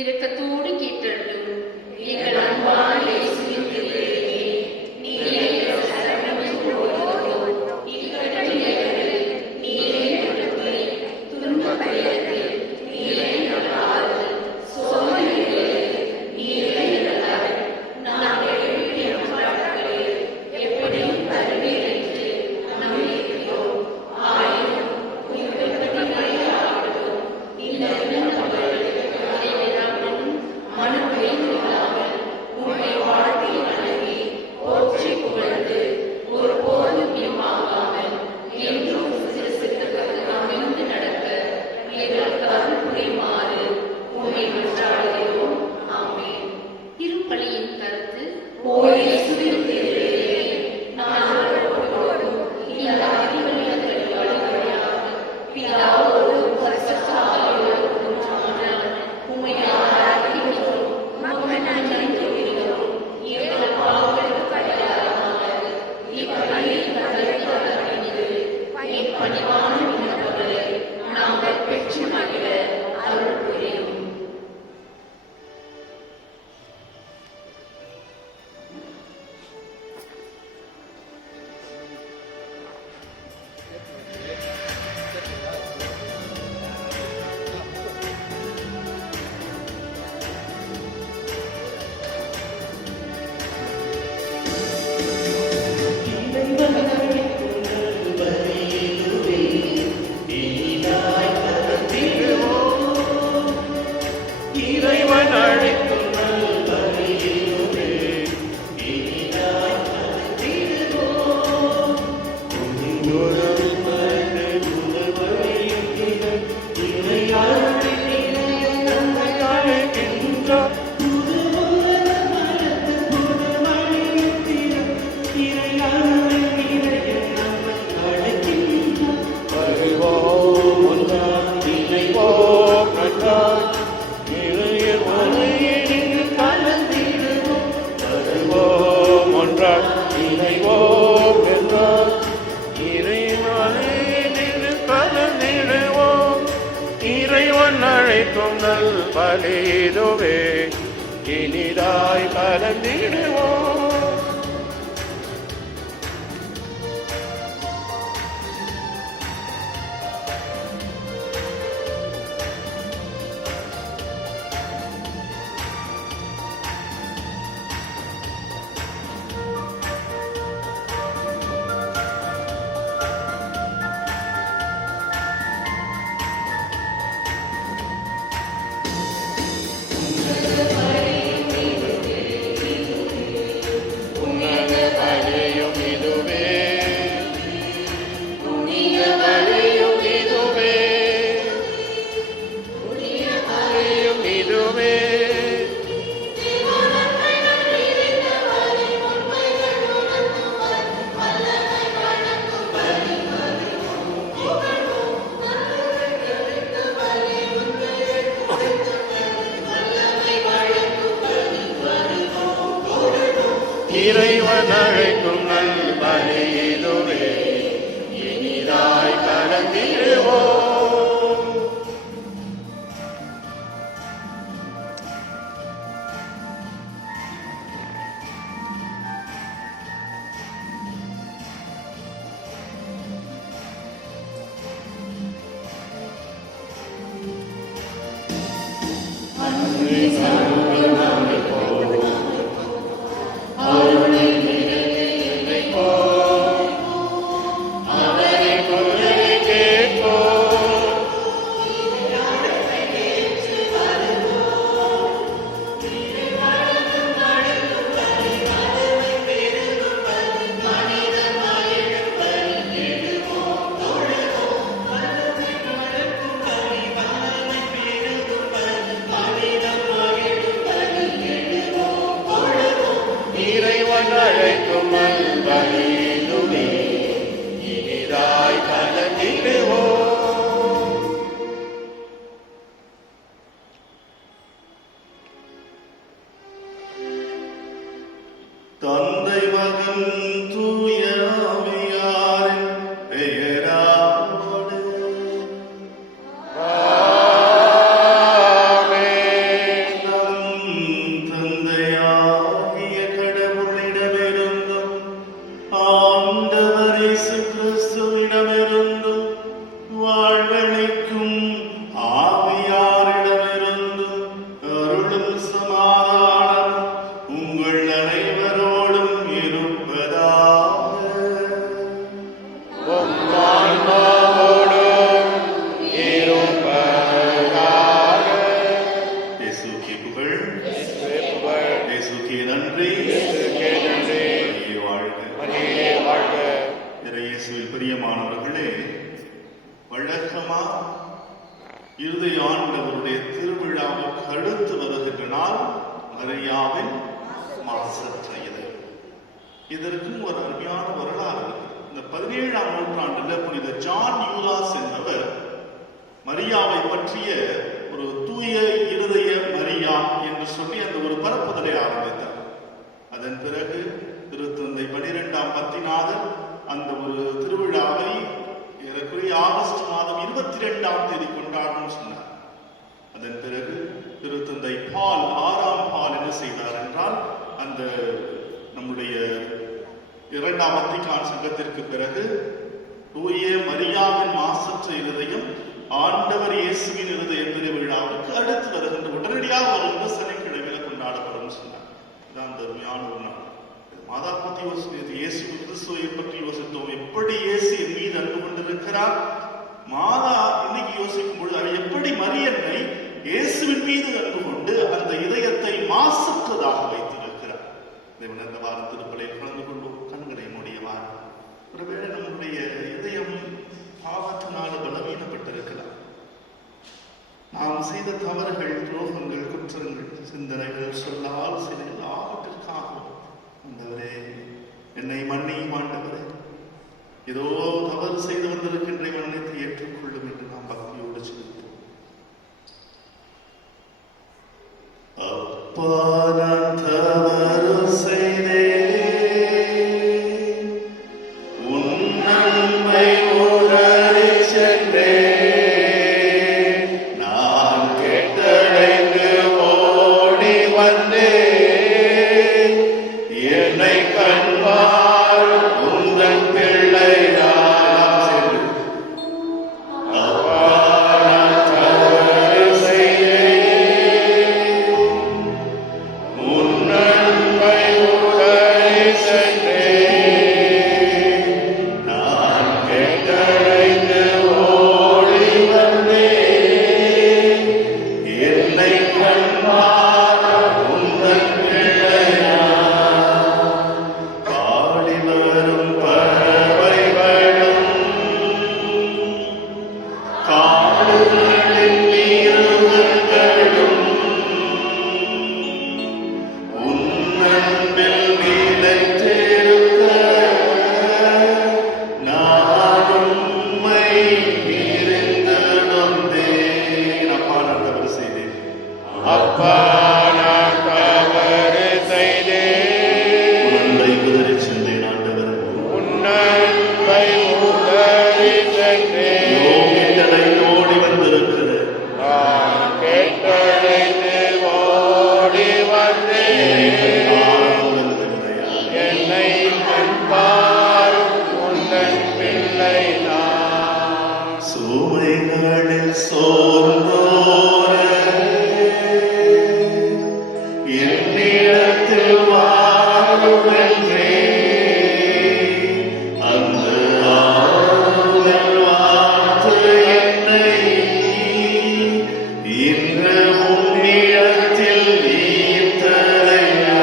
இரக்கத்தோடு கேட்டருளும் எங்கள் அன்பான இயேசுவின் திருவே, நீரே சரணம் என்றோம். இக்கட்டில் நீரே நடுவே, துன்பப் பயத்தில் நீரே நடாது, சோதனைகளில் நீரே நடாது. நாங்கள் எழுப்பிய மன்றாட்டுகளை எப்படியும் தருவீர் என்று நம்பியிருக்கிறோம். ஆயினும் உயிர்ப்பெற்ற மழையாகட்டும், இந்த அழைக்கும் நல் பலிதுவே இனிதாய் கலந்திடுவோம். இறைவன் அழைக்கும் நல் பலிதுவே இனிதாய் கலந்திடுவோம். இறைவன் அழைக்கும் நல் பலிதுவே இனிதாய் கலந்திடுவோம். தந்தை மகன் தூய ஆவியாரின் பெயராலே ஆமென். நம் தந்தையாகிய கடவுளிடமிருந்தும் ஆண்டவர் இயேசு கிறிஸ்துவிடமிருந்தும் வாழ்வளிக்கும் ஆவியாரிடமிருந்தும் அருளும் சமாதானம் உங்கள் அனைவரோடும் இருப்பதாக. உம் ஆன்மாவோடும் இருப்பதாக. இயேசுவுக்கே புகழ், இயேசுவே புகழ். இயேசுவுக்கே நன்றி. இயேசுவுக்கே நன்றி. மரியே வாழ்க. மரியே வாழ்க. இயேசுவில் பிரியமானவர்களே, வழக்கமா இறுதி ஆண்டவருடைய திருவிழாவுக்கு அடுத்து வருகின்ற நாள் மரியாவின் மாசற்ற இதழ். இதற்கும் ஒரு அருமையான வரலாறு இருக்கு. இந்த 17ஆம் நூற்றாண்டுல புனித ஜான் யூலாஸ் என்பவர் மரியாவை பற்றிய ஒரு தூய இருதய மரியா என்று சொல்லி அந்த ஒரு பரப்புதலை ஆரம்பித்தார். அதன் பிறகு திருத்தந்தை 12ஆம் பத்திநாதர் அந்த ஒரு திருவிழாவை ஏறக்குறைய ஆகஸ்ட் மாதம் 22ஆம் தேதி கொண்டாடணும்னு சொன்னார். அதன் பிறகு திருத்தந்தை பால் 6ஆம் பால் என்ன செய்தார் என்றால், அந்த நம்முடைய 2ஆம் வத்திக்கான் சங்கத்திற்கு பிறகு தூய மரியாவின் மாசற்ற இருதயம் ஆண்டவர் இயேசுவின் இருதய திருவிழாவுக்கு அடுத்து வருகின்ற உடனடியாக வருகின்ற சனிக்கிழமையில கொண்டாடப்படும் சொன்னார். இதான் தருமையான ஒரு நாள். மாதா பற்றி யோசித்தது, இயேசு கிறிஸ்துவை பற்றி யோசித்தோம். எப்படி இயேசு என் மீது அன்பு கொண்டிருக்கிறார். மாதா இன்னைக்கு யோசிக்கும் பொழுது அது எப்படி மரியன்னை இயேசுவின் மீது அன்பு கொண்டு அந்த இதயத்தை மாசற்றதாக வைத்திருக்கிறார். இதை உணர்ந்த வாரம் திருப்பலியில் கலந்து கொள்வோம். கண்களை மூடியவார். ஒருவேளை நம்முடைய இதயம் பாவத்தினால் பலவீனப்பட்டிருக்கலாம். நாம் செய்த தவறுகள், துரோகங்கள், குற்றங்கள், சிந்தனைகள், சொல்லால் சில எல்லாவற்றிற்காகவும் ஆண்டவரே என்னை மன்னியும் ஆண்டவரே, ஏதோ தவறு செய்து வந்திருக்கின்ற மன்னித்து ஏற்றுக்கொள்ளும் என்று நாம் பக்தியோடு செலுத்துவோம். அப்பா, நான் தவறு செய்தேன், உன் நன்மை உணரச் சென்றேன், நான் கேட்ட அப்பா நான் தவறு செய்தேன். உன்னை உதறிச் சென்றேன் ஆண்டவரே. உன்னை உதறி சென்றேன். யோகித்தலை ஓடி வந்திருக்கிறேன். நான் கேட்டழைத்து ஓடி வந்தேன். என்னை கண்பாரும் உந்தன் பிள்ளை நான். சுமைகளில் சோர்ந்தோரே, என்னிடத்தில் வாருமென்றே, அந்த ஆறுதல் வார்த்தை என்னை இன்று உன்னிடத்தில் ஈர்த்ததையா.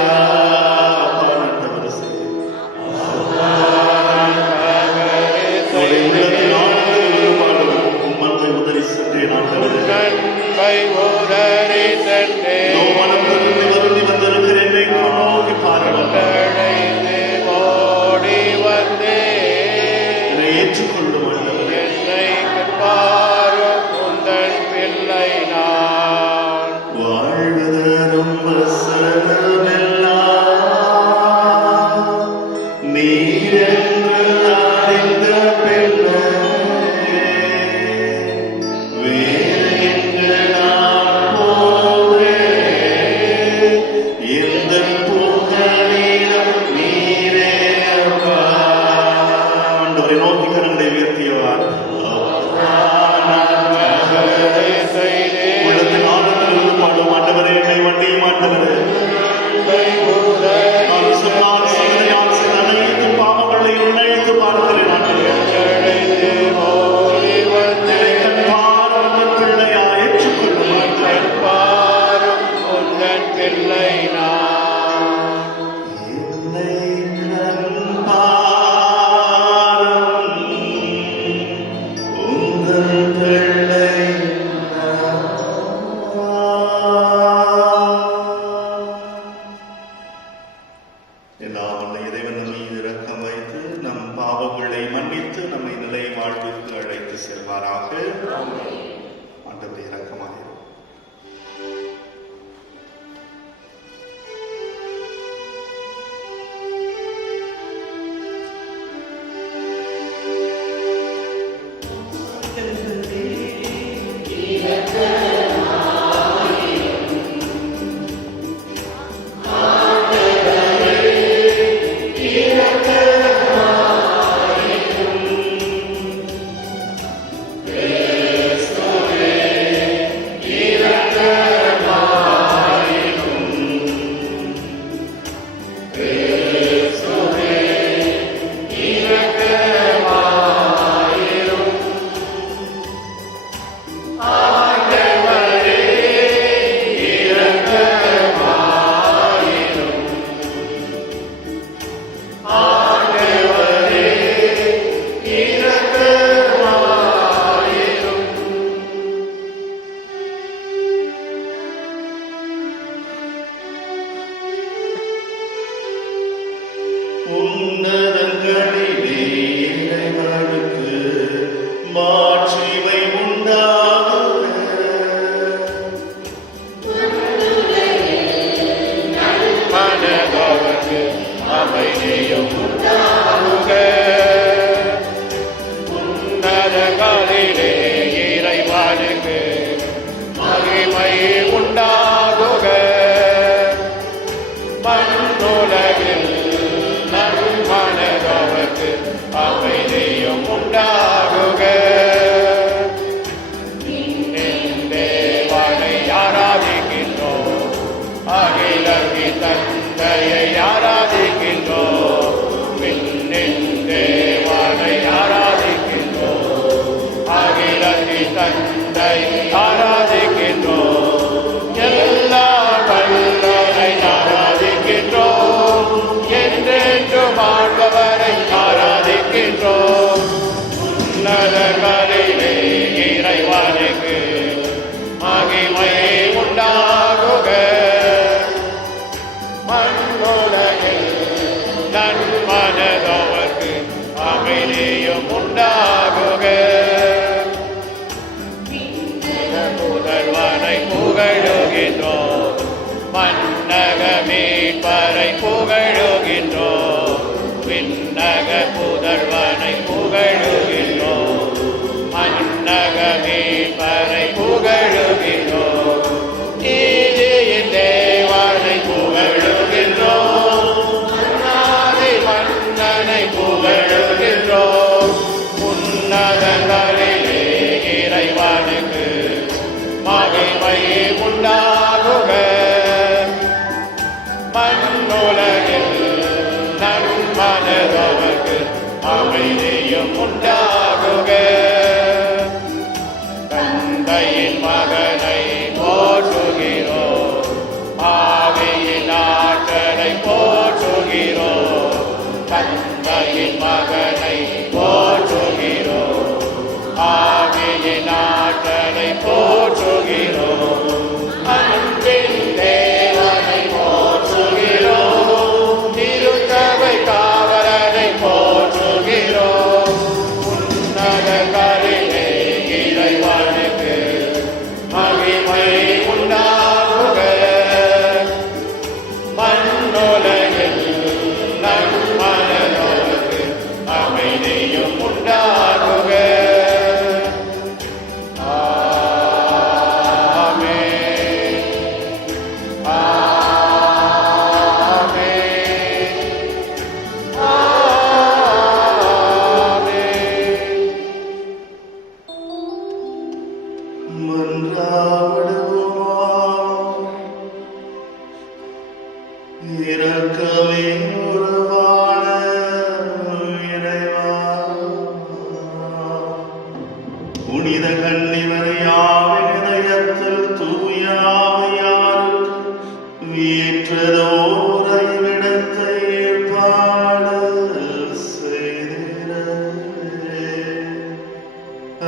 பாடத்தவர் செய்யும் உம்மன்மை உதறி சென்றேன் ஆண்டவரே. நன்மை உதறி சென்றேன். இதோ மனம் திரும்பி வருந்தி வந்திருக்கிறேன். என்னை நோக்கி பாருங்கள். அழைத்து ஓடி வந்தேன். என்னை ஏற்றுக்கொள்ளும் ஆண்டவரே. என்னை கண்பாரும் உந்தன் பிள்ளை நான். வாழ்வதரும் வசனமெல்லாம் நீரென்று அறிந்த பிள்ளை, வேறு எங்கு நான் போவேன்? எந்தன் புகலிடம் நீரே அப்பா. ஆண்டவரை நோக்கி கரங்களை உயர்த்தியவார். அப்பா நான் தவறு செய்தேன். உள்ளத்தின் ஆழத்திலிருந்து பாடும் ஆண்டவரே, என்னை வண்டியும் ஆண்டவரே. நன்மை உதறி நான் சொன்னால் சிந்தனையால் சில அனைத்து பாவங்களை நினைத்து பார்க்கிறேன் ஆண்டவரே. அழைத்து ஓடி வந்தேன். என்னை கண்பாரும் உந்தன் பிள்ளையா ஏற்றுக்கொள்ளும் ஆண்டவரே. கண்பாரும் உந்தன் பிள்ளை நான். என்னை கண்பாரும் உந்தன் பிள்ளை எல்லாம் வல்ல இறைவன் நம் மீது இரக்கம் வைத்து நம் பாவங்களை மன்னித்து நம்மை நிலை வாழ்விற்கு அழைத்து செல்வாராக. ஆண்டவரே இரக்கமாக இரு. உன்னதங்களிலே இறைவனுக்கு மாட்சிமை உண்டாகுக. மனதவர்க்கு அமைதியும் உண்டாகுக. உன்னதங்களிலே இறைவனுக்கு மகிமை உண்டாகுக. மண்ணுலகில் நன்மனதவர்க்கு அமைதியும் உண்டாகுக. தேவனை ஆராதிக்கின்றோம். அகிலத்தின் தந்தையை ஆராதிக்கின்றோம். விண்ணின் தேவனை ஆராதிக்கின்றோம். அகிலத்தின் தந்தை ஆராதிக்கின்றோம். எல்லா வல்லவரை ஆராதிக்கின்றோம். என்றென்றும் ஆண்டவரை ஆராதிக்கின்றோம். உன்னதங்களிலே இறைவனுக்கு மகிமை உண்டாகுக. மண்ணுலகில் ஏற்றதோர் ஐவிடத்தை ஏற்பாடு செய்திட,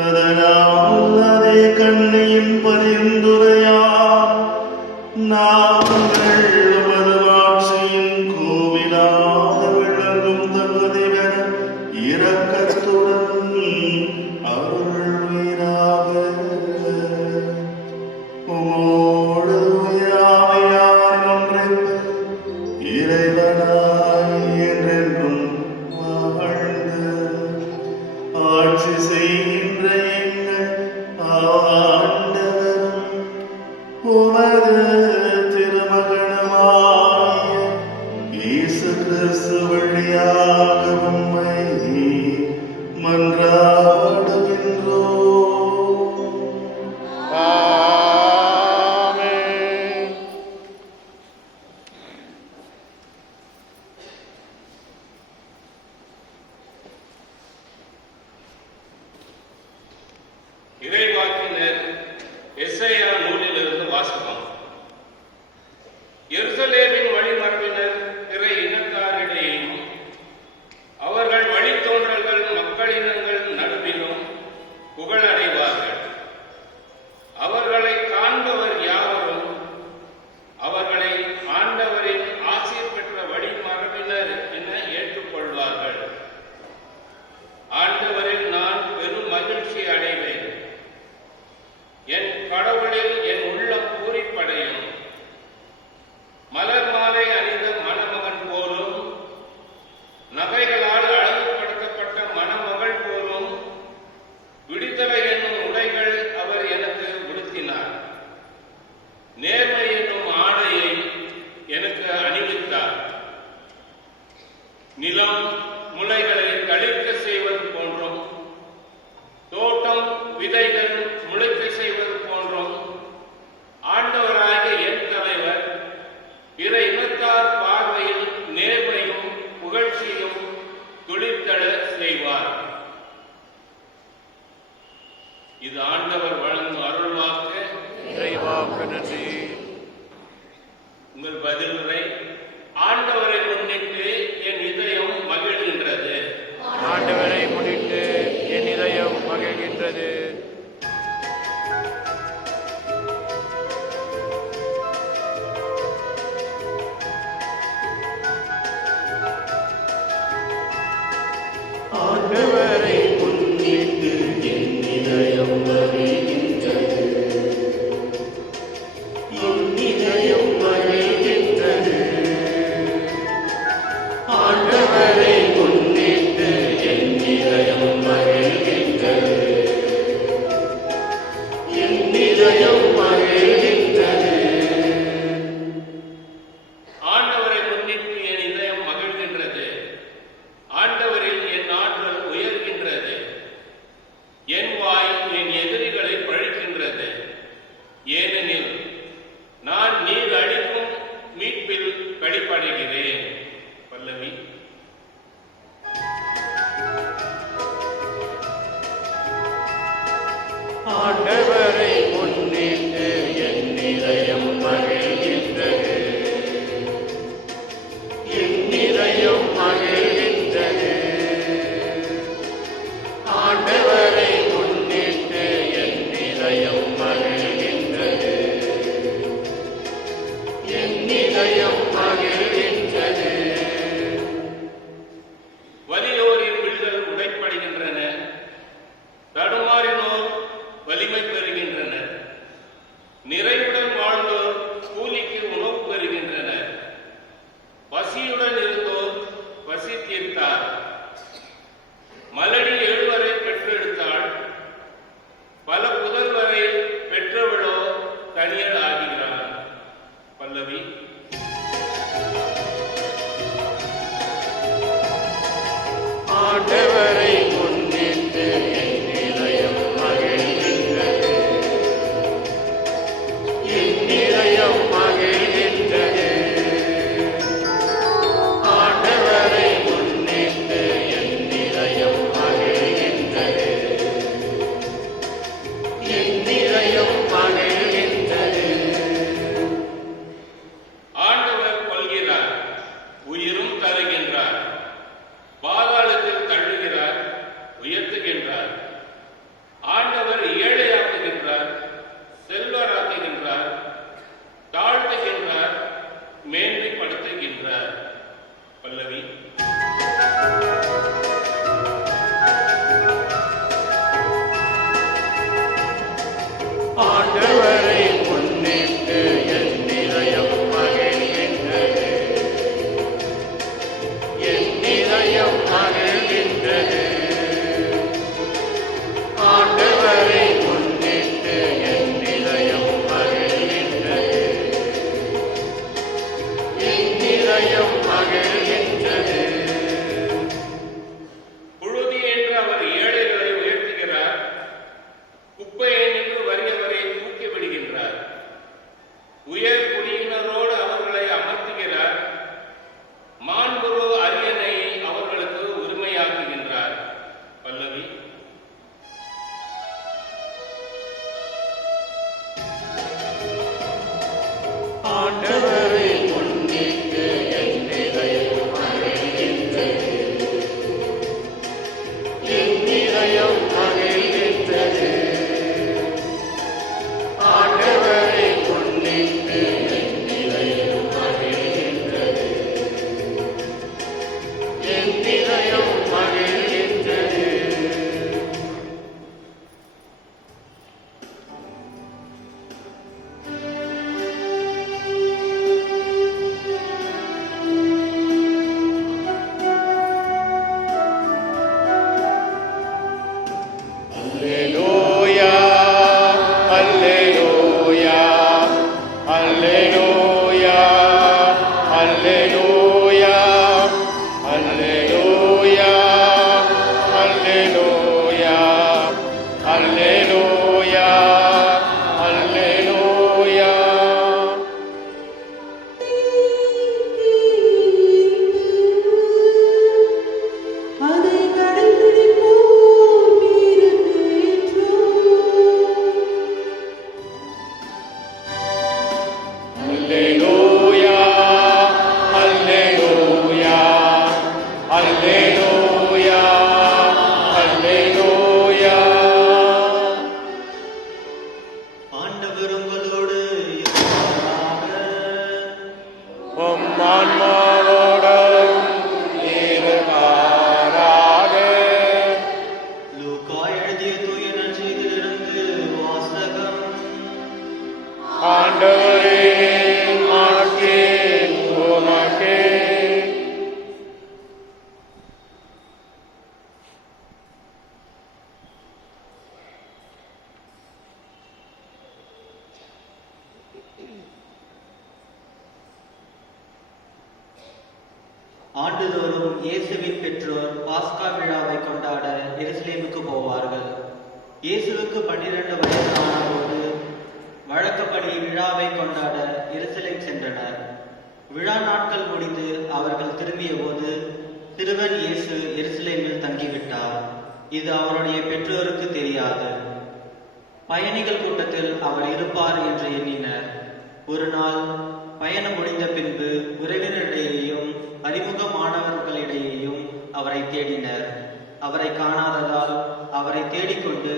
அதனால் அதே கண்ணியின் பரிந்துரையால் நாங்கள் உமது ஆட்சியின் கோவிலாக விளங்கும் தகுதி பெற இரக்கத்துடன் அருள்வீராக. உமோடு உயிராமையார் ஒன்றைந்து இறைவனாய் என்றென்றும் வாழ்ந்து ஆட்சி செய்கின்ற எங்கள் ஆண்டவரும் உமது திருமகனுமாகிய இயேசு கிறிஸ்து வழியாக உம்மை மன்றாடுகின்றோம். ஆமென். இறைவாக்கினர் எசேயா நூலிலிருந்து வாசகம். எருசலேமின் வழிமரபினர் பிற இனத்தாரிடையேயும் அவர்கள் வழித்தோன்றல்கள் மக்களினங்கள் நடுவிலும் புகழடைவார்கள். அவர்களை காண்பவர் யாவரும் அவர்களை ஆண்டவரின் ஆசீர் பெற்ற வழிமரபினர் என ஏற்றுக்கொள்வார்கள். ஆண்டவரில் நான் பெரும் மகிழ்ச்சி அடைவேன். என் கடவுளில் என் உள்ளம் பூரிப்படையும். மலர் மாலை அணிந்த மணமகன் போலும் நகைகளால் அழகுபடுத்தப்பட்ட மணமகள் போலும் விடுதலை என்னும் உடைகள் அவர் எனக்கு உடுத்தினார். நேர்மை என்னும் ஆடையை எனக்கு அணிவித்தார். நிலம் முளைகளை தளிர்க்க செய்வது போன்றும் தோட்டம் விதைகள் முளைக்க செய்வது போன்றும் ஆண்டவராகிய என் தலைவர் பிற இனத்தார் பார்வையில் நேர்மையும் புகழ்ச்சியும் துளிர்த்தட செய்வார். இது ஆண்டவர் வழங்கும் அருள்வாக்கு. இறைவாக்கு நன்றி. உங்கள் பதிலுரை. ஆண்டவரை முன்னிட்டு என் இதயம் மகிழ்கின்றது. ஆண்டவரை முன்னிட்டு என் இதயம் மகிழ்கின்றது. ஆண்டவரை முன்னிட்டு என் இதயம் மகிழ்கின்றது. என் இதயம் மகிழ்கின்றது. ஆண்டவரை முன்னிட்டு என் இதயம் மகிழ்கின்றது. என் இதயம் மகிழ்கின்றது. ஆண்டவரை முன்னிட்டு என் இதயம் மகிழ்கின்றது. ஆண்டவரில் என் ஆற்றல் உயர்கின்றது. என் வாய் என் எதிரிகளை பழிக்கின்றது. ஏனெனில் நான் நீர் அளிக்கும் மீட்பில் களிப்படைகிறேன். பல்லவி. ஆண்டவரை முன்னிட்டு என் இதயம் மகிழ்கின்றது. என் இதயம் மகிழ்கின்றது. ஆண்டவரை முன்னிட்டு என் இதயம் மகிழ்கின்றது. என் இதயம் மகிழ்கின்றது. ஆண்டுதோறும் இயேசுவின் பெற்றோர் பாஸ்கா விழாவை கொண்டாட எருசலேமுக்கு போவார்கள். இயேசுவுக்கு 12 வயது ஆனபோது வழக்கப்படி விழாவை கொண்டாட எருசலேம் சென்றனர். விழா நாட்கள் முடிந்து அவர்கள் திரும்பிய போது சிறுவன் இயேசு எருசலேமில் தங்கிவிட்டார். இது அவருடைய பெற்றோருக்கு தெரியாது. பயணிகள் கூட்டத்தில் அவர் இருப்பார் என்று எண்ணினர். ஒரு நாள் பயணம் முடிந்த பின்பு உறவினரிடையேயும் அறிமுகமானவர்களிடையேயும் அவரை தேடினர். அவரை காணாததால் அவரை தேடிக்கொண்டு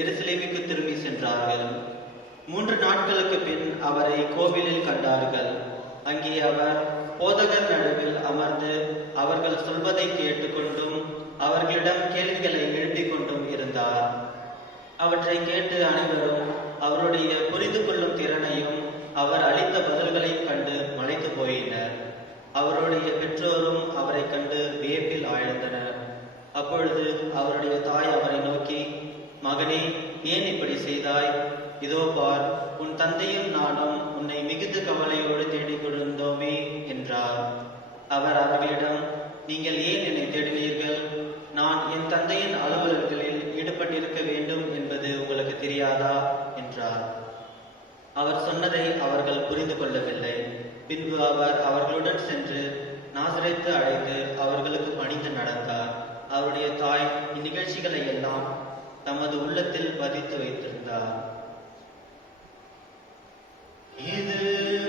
எருசலேமுக்கு திரும்பி சென்றார்கள். 3 நாட்களுக்கு பின் அவரை கோவிலில் கண்டார்கள். அங்கே அவர் போதகர் நடுவில் அமர்ந்து அவர்கள் சொல்வதை கேட்டுக்கொண்டும் அவர்களிடம் கேள்விகளை எழுப்பிக் கொண்டும் இருந்தார். அவற்றை கேட்டு அனைவரும் அவருடைய புரிந்து கொள்ளும் திறனையும் அவர் அளித்த பதில்களையும் கண்டு மலைத்து போயினர். அவருடைய பெற்றோரும் அவரை கண்டு வியப்பில் ஆழ்ந்தனர். அப்பொழுது அவருடைய தாய் அவரை நோக்கி, மகனே, ஏன் இப்படி செய்தாய்? இதோ பார், உன் தந்தையும் நானும் உன்னை மிகுந்த கவலையோடு தேடிக் கொண்டிருந்தோமே என்றார். அவர் அவர்களிடம், நீங்கள் ஏன் என்னை தேடினீர்கள்? நான் என் தந்தையின் அலுவலர்களில் ஈடுபட்டிருக்க வேண்டும் என்பது உங்களுக்கு தெரியாதா என்றார். அவர் சொன்னதை அவர்கள் புரிந்து கொள்ளவில்லை. பின்பு அவர் அவர்களுடன் சென்று நாசரேத்து அழைத்து அவர்களுக்கு பணிந்து நடந்தார். அவருடைய தாய் இந்நிகழ்ச்சிகளை எல்லாம் தமது உள்ளத்தில் பதித்து வைத்திருந்தார். இது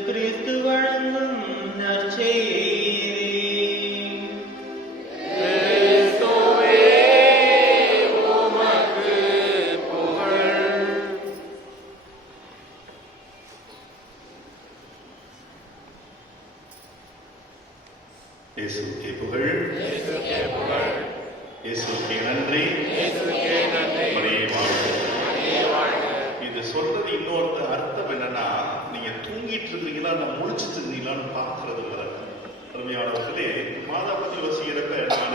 கிறிஸ்து வழங்கும் நற்செய்தி. இயேசுவுக்கே புகழ், இயேசுவுக்கே நன்றி, மரியே வாழ்க. இது சொல்றது இன்னொரு அர்த்தம் என்னன்னா, நீங்க தூங்கிட்டு இருக்கீங்களா நான் முழிச்சிட்டு இருக்கீங்களான்னு பார்க்கறது இல்லை. அருமையானவர்களே, மாதா பத்தி யோசிக்கிறப்ப நான்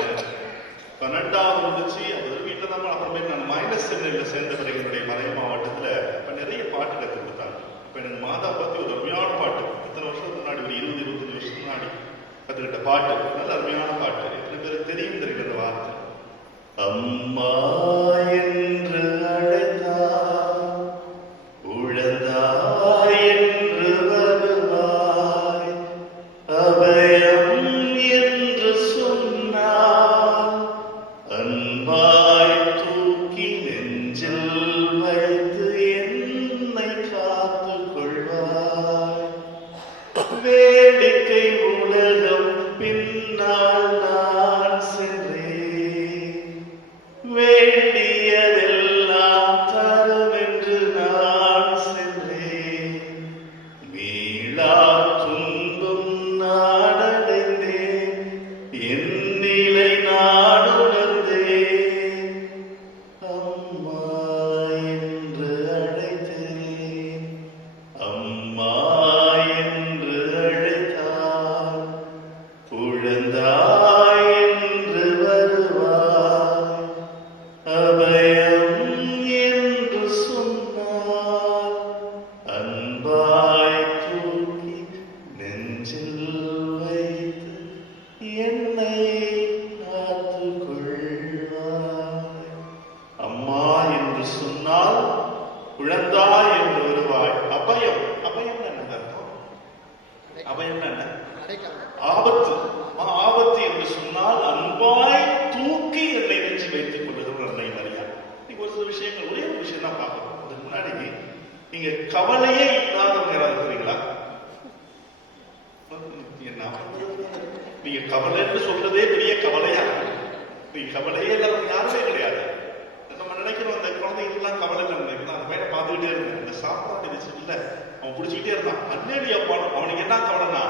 12வது முடிச்சு அவர் வீட்டில் தான். அப்புறமே நான் -7 சேர்ந்த பிறகு என்னுடைய மறை மாவட்டத்தில் இப்போ நிறைய பாட்டு கற்றுக் கொடுத்தாங்க. இப்போ எனக்கு மாதா பத்தி ஒரு அருமையான பாட்டு, இத்தனை வருஷத்துக்கு முன்னாடி, ஒரு 20-25 வருஷத்துக்கு முன்னாடி கற்றுக்கிட்ட பாட்டு, நல்ல அருமையான பாட்டு. எத்தனை பேருக்கு தெரியும் தெரிகிற வார்த்தை? அம்மா என்று அழைத்தார், உழந்தாய் என்று வருவாய், அபயம் என்று சொன்னார், அன்பாய் தூக்கி நெஞ்சில் வைத்து என்னை காத்துக் கொள்வாய். வேடிக்கை உலகம் பின்னால் நான் சென்றேன், வேண்டியதெல்லாம் தரும் என்று நான் சென்றேன். மீளா துன்பம் நான் அடைந்தேன், என் நிலை நான் உணர்ந்தேன். அம்மா என்று அழைத்தேன், அம்மா என்று அழைத்தார், குழந்தாய் என்று வருவாய், அபயம் என்று சொன்னார், அன்பாய் தூக்கி நெஞ்சில் வைத்து என்னை காத்துக் கொள்வாய். அம்மா என்று சொன்னால், குழந்தாய் என்று வருவாய், அபயம். அபயம் என்ன அர்த்தம்? அபயம் என்ன? ஆபத்து. ஆபத்து என்று சொன்னால் அன்பாய் தூக்கி என்னை நெஞ்சு வைத்துக் கொண்டது நன்மை மரியா. நீங்க ஒரு சில விஷயங்கள், ஒரே ஒரு விஷயம் தான் பார்க்கணும். அதுக்கு முன்னாடி நீங்க கவலையே இல்லாதவங்க யாராவது இருக்கிறீங்களா? நீங்க கவலைன்னு சொல்றதே பெரிய கவலையா? நீங்க கவலையே இல்லாதவங்க யாருமே கிடையாது. நம்ம நினைக்கிறோம் அந்த குழந்தைகளுக்கெல்லாம் கவலை இல்லை நினைக்கிறோம். அந்த பையனை பார்த்துக்கிட்டே இருந்தேன். இந்த சாப்பாடு இல்ல, அவன் பிடிச்சிக்கிட்டே இருந்தான். அல்லேலியா பாடம். அவனுக்கு என்ன கவலைன்னா,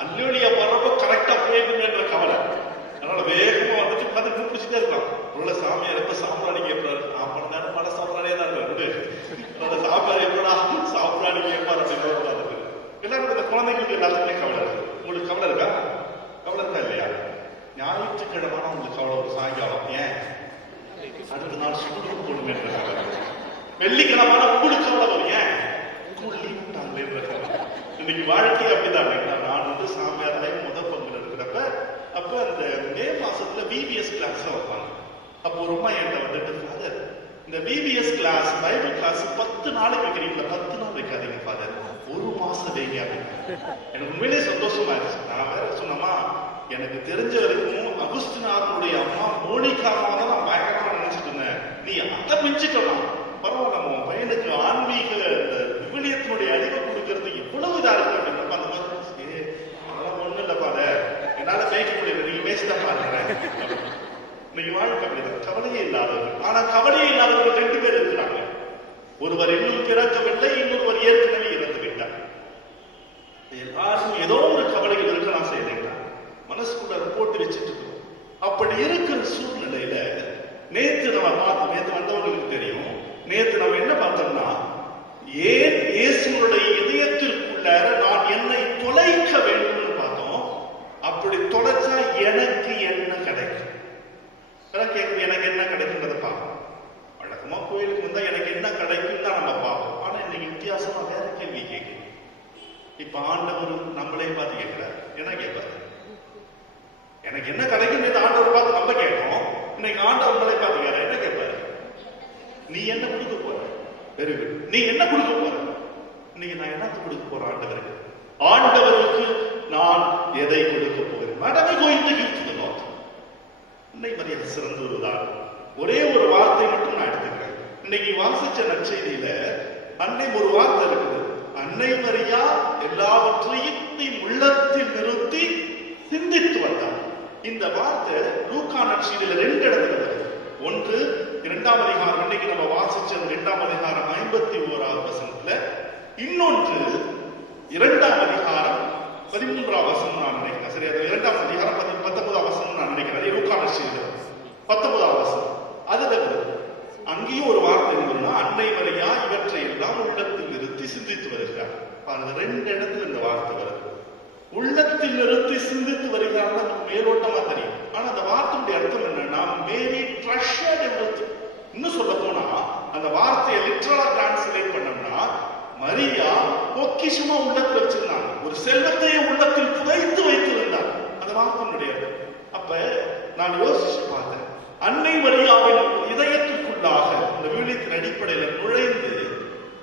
அல்லேலியா பாடுறப்ப கரெக்டா போயிருக்குன்ற கவலை. அதனால வேகமா வந்துட்டு பார்த்து பிடிச்சிட்டே இருக்கான். உள்ள சாமியார் எப்ப சாம்பிராணி கேட்பாரு, 40 நேரம் பல சாம்பிராணியே தான் இருக்காரு. அதனால சாம்பிராணி எப்படா சாம்பிராணி கேட்பாரு அப்படின்னு எல்லாரும் இந்த குழந்தைங்களுக்கு எல்லாத்துக்குமே கவலை இருக்கு. உங்களுக்கு கவலை இருக்கா? கவலை இருக்கா இல்லையா? ஞாயிற்றுக்கிழமை உங்களுக்கு கவலை ஒரு சாயங்காலம். ஏன்? அடுத்த நாள் ஸ்கூலுக்கு போகணுமே என்ற கவலை. வெள்ளிக்கிழமை உங்களுக்கு கவலை வரும். ஏன்? ஸ்கூல் லீவ் விட்டாங்களே என்ற கவலை. இன்னைக்கு வாழ்க்கையே அப்படிதான். நான் வந்து சாமியாராய் முதல் பங்குல இருக்கிறப்ப அப்ப அந்த மே மாசத்துல VBS கிளாஸ் வைப்பாங்க. அப்போ ஒரு அம்மா என்கிட்ட வந்துட்டு, ஃபாதர் இந்த VBS கிளாஸ் பைபிள் கிளாஸ் 10 நாளைக்கு வைக்கிறீங்களா? 10 நாள் வைக்காதீங்க ஃபாதர், 1 மாசம் வைங்க அப்படின்னு. எனக்கு உண்மையிலே சந்தோஷமா இருந்துச்சு. நான் வேற சொன்னமா, எனக்கு தெரிஞ்ச வரைக்கும் அகுஸ்தினாருடைய அம்மா மோனிகா அம்மா தான் நான் பயங்கரமா நினைச்சிட்டு இருந்தேன். நீ அதை மிஞ்சிட்டலாம், பரவாயில்ல, நம்ம பையனுக்கு ஆன்மீக விவிலியத்தினுடைய அறிவை கொடுக்கறது எவ்வளவு இதா இருக்கு அப்படின்றப்ப அந்த மாதிரி அதெல்லாம் ஒண்ணு இல்ல ஃபாதர், என்னால பேச முடியல, நீங்க பேசிதான் பாருங்க. இன்னைக்கு வாழ்க்கை அப்படிதான், கவலையே இல்லாதவர்கள். ஆனா கவலையே இல்லாதவர்கள் 2 பேர் இருக்கிறாங்க. ஒருவர் இன்னும் பிறக்கவில்லை, இன்னொருவர் ஏற்கனவே இறந்து விட்டார். எல்லாரும் ஏதோ ஒரு கவலைகள் இருக்கலாம் செய்யறீங்களா, மனசுக்குள்ள போட்டு வச்சுட்டு இருக்கோம். அப்படி இருக்கிற சூழ்நிலையில நேத்து நம்ம பார்த்தோம், நேத்து வந்தவங்களுக்கு தெரியும், நேத்து நம்ம என்ன பார்த்தோம்னா, ஏன் இயேசுனுடைய இதயத்திற்குள்ள நான் என்னை தொலைக்க வேண்டும்னு பார்த்தோம். அப்படி தொலைச்சா எனக்கு என்ன கிடைக்கும், எனக்கு என்ன கிடைக்குன்றதை பார்ப்போம். வழக்கமா கோயிலுக்கு வந்தா எனக்கு என்ன கிடைக்கும் தான் நம்ம பார்ப்போம். ஆனா இன்னைக்கு வித்தியாசமா வேற கேள்வி கேட்கும். இப்ப ஆண்டவர் நம்மளே பார்த்து கேட்கிறார், என்ன கேட்பாரு? எனக்கு என்ன கிடைக்கும் ஆண்டவர் பார்த்து நம்ம கேட்போம். இன்னைக்கு ஆண்டவர் நம்மளே பார்த்து கேட்கிறார், என்ன கேட்பாரு? நீ என்ன கொடுக்க போற? வெரி குட், நீ என்ன கொடுக்க போற? இன்னைக்கு நான் என்ன கொடுக்க போறேன் ஆண்டவருக்கு? ஆண்டவருக்கு நான் எதை கொடுக்க போகிறேன்? What am I going to give to the Lord? இன்னைக்கு மரியாதை சிறந்த ஒரு உதாரணம். ஒரே ஒரு வார்த்தை மட்டும் நான் எடுத்துக்கிறேன். இன்னைக்கு வாசிச்ச நற்செய்தியில அன்னை ஒரு வார்த்தை இருக்குது, அன்னை மரியா எல்லாவற்றையும் உள்ளத்தில் நிறுத்தி சிந்தித்து வந்தார். இந்த வார்த்தை லூக்கா நற்செய்தியில 2 இடத்துல வருது. ஒன்று 2ஆம் அதிகாரம், இன்னைக்கு நம்ம வாசிச்சது 2ஆம் அதிகாரம் 51வது வசனத்துல, இன்னொன்று 2ஆம் அதிகாரம் 13ஆம் வசனம் நான் நினைக்கிறேன். சரி, அது 2ஆம் அதிகாரம் 19ஆம் வசனம் நான் நினைக்கிறேன். லூக்கா நற்செய்தியில 19ஆம் வசனம் அதுல வருது. அங்கேயும் ஒரு வார்த்தை என்னன்னா, அன்னை மரியா இவற்றை எல்லாம் உள்ளத்தில் நிறுத்தி சிந்தித்து வருகிறார். பாருங்க, 2 இடத்துல இந்த வார்த்தை வருது. உள்ளத்தில் நிறுத்தி சிந்தித்து வருகிறார் மேலோட்டமா தெரியும். ஆனா அந்த வார்த்தையுடைய அர்த்தம் என்னன்னா, மேரி ட்ரெஷர்ட் எவ்ரிதிங். இன்னும் சொல்ல போனா அந்த வார்த்தையை லிட்டரலா டிரான்ஸ்லேட் பண்ணோம்னா, மரியா பொக்கிஷமா உள்ளத்தில் வச்சிருந்தாங்க, ஒரு செல்வத்தையே உள்ளத்தில் புதைத்து வைத்திருந்தார். அந்த வார்த்தையினுடைய அப்ப நான் யோசிச்சு பார்த்தேன், அன்னை மரியாவின் இதயத்திற்குள்ளாக இந்த விவிலியத்தின் அடிப்படையில நுழைந்து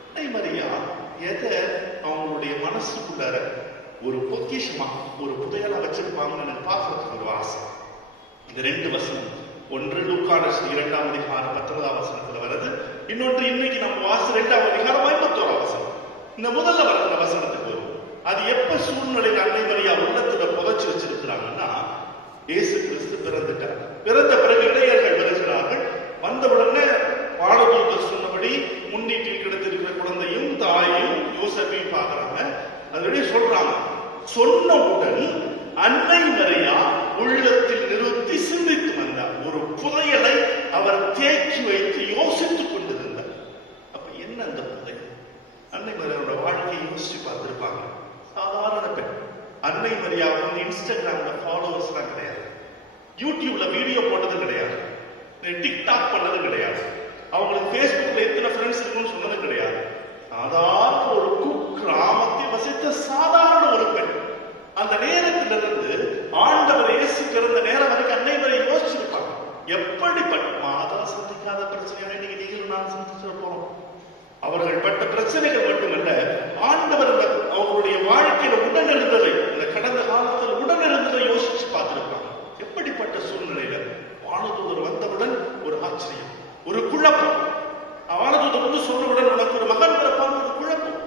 அன்னை மரியா எதை அவங்களுடைய மனசுக்குள்ளார ஒரு பொக்கிஷமா ஒரு புதையலா வச்சிருப்பாங்கன்னு எனக்கு பார்க்கறதுக்கு ஒரு ஆசை. இந்த 2 வசனம், ஒன்று லூக்கா நற்செய்தி 2ஆம் அதிகாரம் 19ஆம் வசனத்துல வருது, இன்னொன்று இன்னைக்கு நம்ம வாசி 2ஆம் அதிகாரம் 51ஆம் வசனம். இந்த முதல்ல வர வசனத்துக்கு வரும். அது எப்ப சூழ்நிலையில் அன்னை மரியா உள்ளத்துல புதைச்சு வச்சிருக்கிறாங்கன்னா, இயேசு கிறிஸ்து பிறந்துட்டார். பிறந்த பிறகு இடையர்கள் வருகிறார்கள். வந்தவுடனே வானதூதர் சொன்னபடி முன்னீட்டில் கிடத்திருக்கிற குழந்தையும் தாயையும் யோசேப்பையும் பார்க்கறாங்க. அதுவே சொல்றாங்க, சொன்னவுடன் அன்னை மரியா உள்ளத்தில் நிறுத்தி சிந்தித்து வந்தார். ஒரு புதையலை அவர் தேக்கி வைத்து யோசித்துக் கொண்டிருந்தார். அப்ப என்ன அந்த புதையல்? அன்னை மரியாவோட வாழ்க்கையை யோசிச்சு பார்த்திருப்பாங்க. சாதாரண பெண். அன்னை மரியா வந்து இன்ஸ்டாகிராம்ல ஃபாலோவர்ஸ் எல்லாம் கிடையாது, யூடியூப்ல வீடியோ போட்டது கிடையாது, டிக்டாக் பண்ணது கிடையாது, அவங்களுக்கு பேஸ்புக்ல எத்தனை ஃப்ரெண்ட்ஸ் இருக்குன்னு சொன்னது கிடையாது. சாதாரண ஒரு குக்கிராமத்தில் வசித்த சாதாரண ஒரு பெண். அந்த நேரத்திலிருந்து ஆண்டவர் இயேசு பிறந்த நேரம் வரைக்கும் அன்னை மரியா யோசிச்சிருப்பாங்க, எப்படிப்பட்ட மாதா சந்திக்காத பிரச்சனைகளை இன்னைக்கு நீங்களும் நான் சந்திச்சு போறோம். அவர்கள் பட்ட பிரச்சனைகள் மட்டுமல்ல, ஆண்டவர் அவர்களுடைய வாழ்க்கையில உடனிருந்ததை, இந்த கடந்த காலத்தில் உடனிருந்ததை யோசிச்சு பார்த்திருப்பாங்க. எப்படிப்பட்ட சூழ்நிலையில வானதூதர் வந்தவுடன் ஒரு ஆச்சரியம், ஒரு குழப்பம். வானதூதர் வந்து சொன்னவுடன் உனக்கு ஒரு மகன் பிறப்பான், ஒரு குழப்பம்.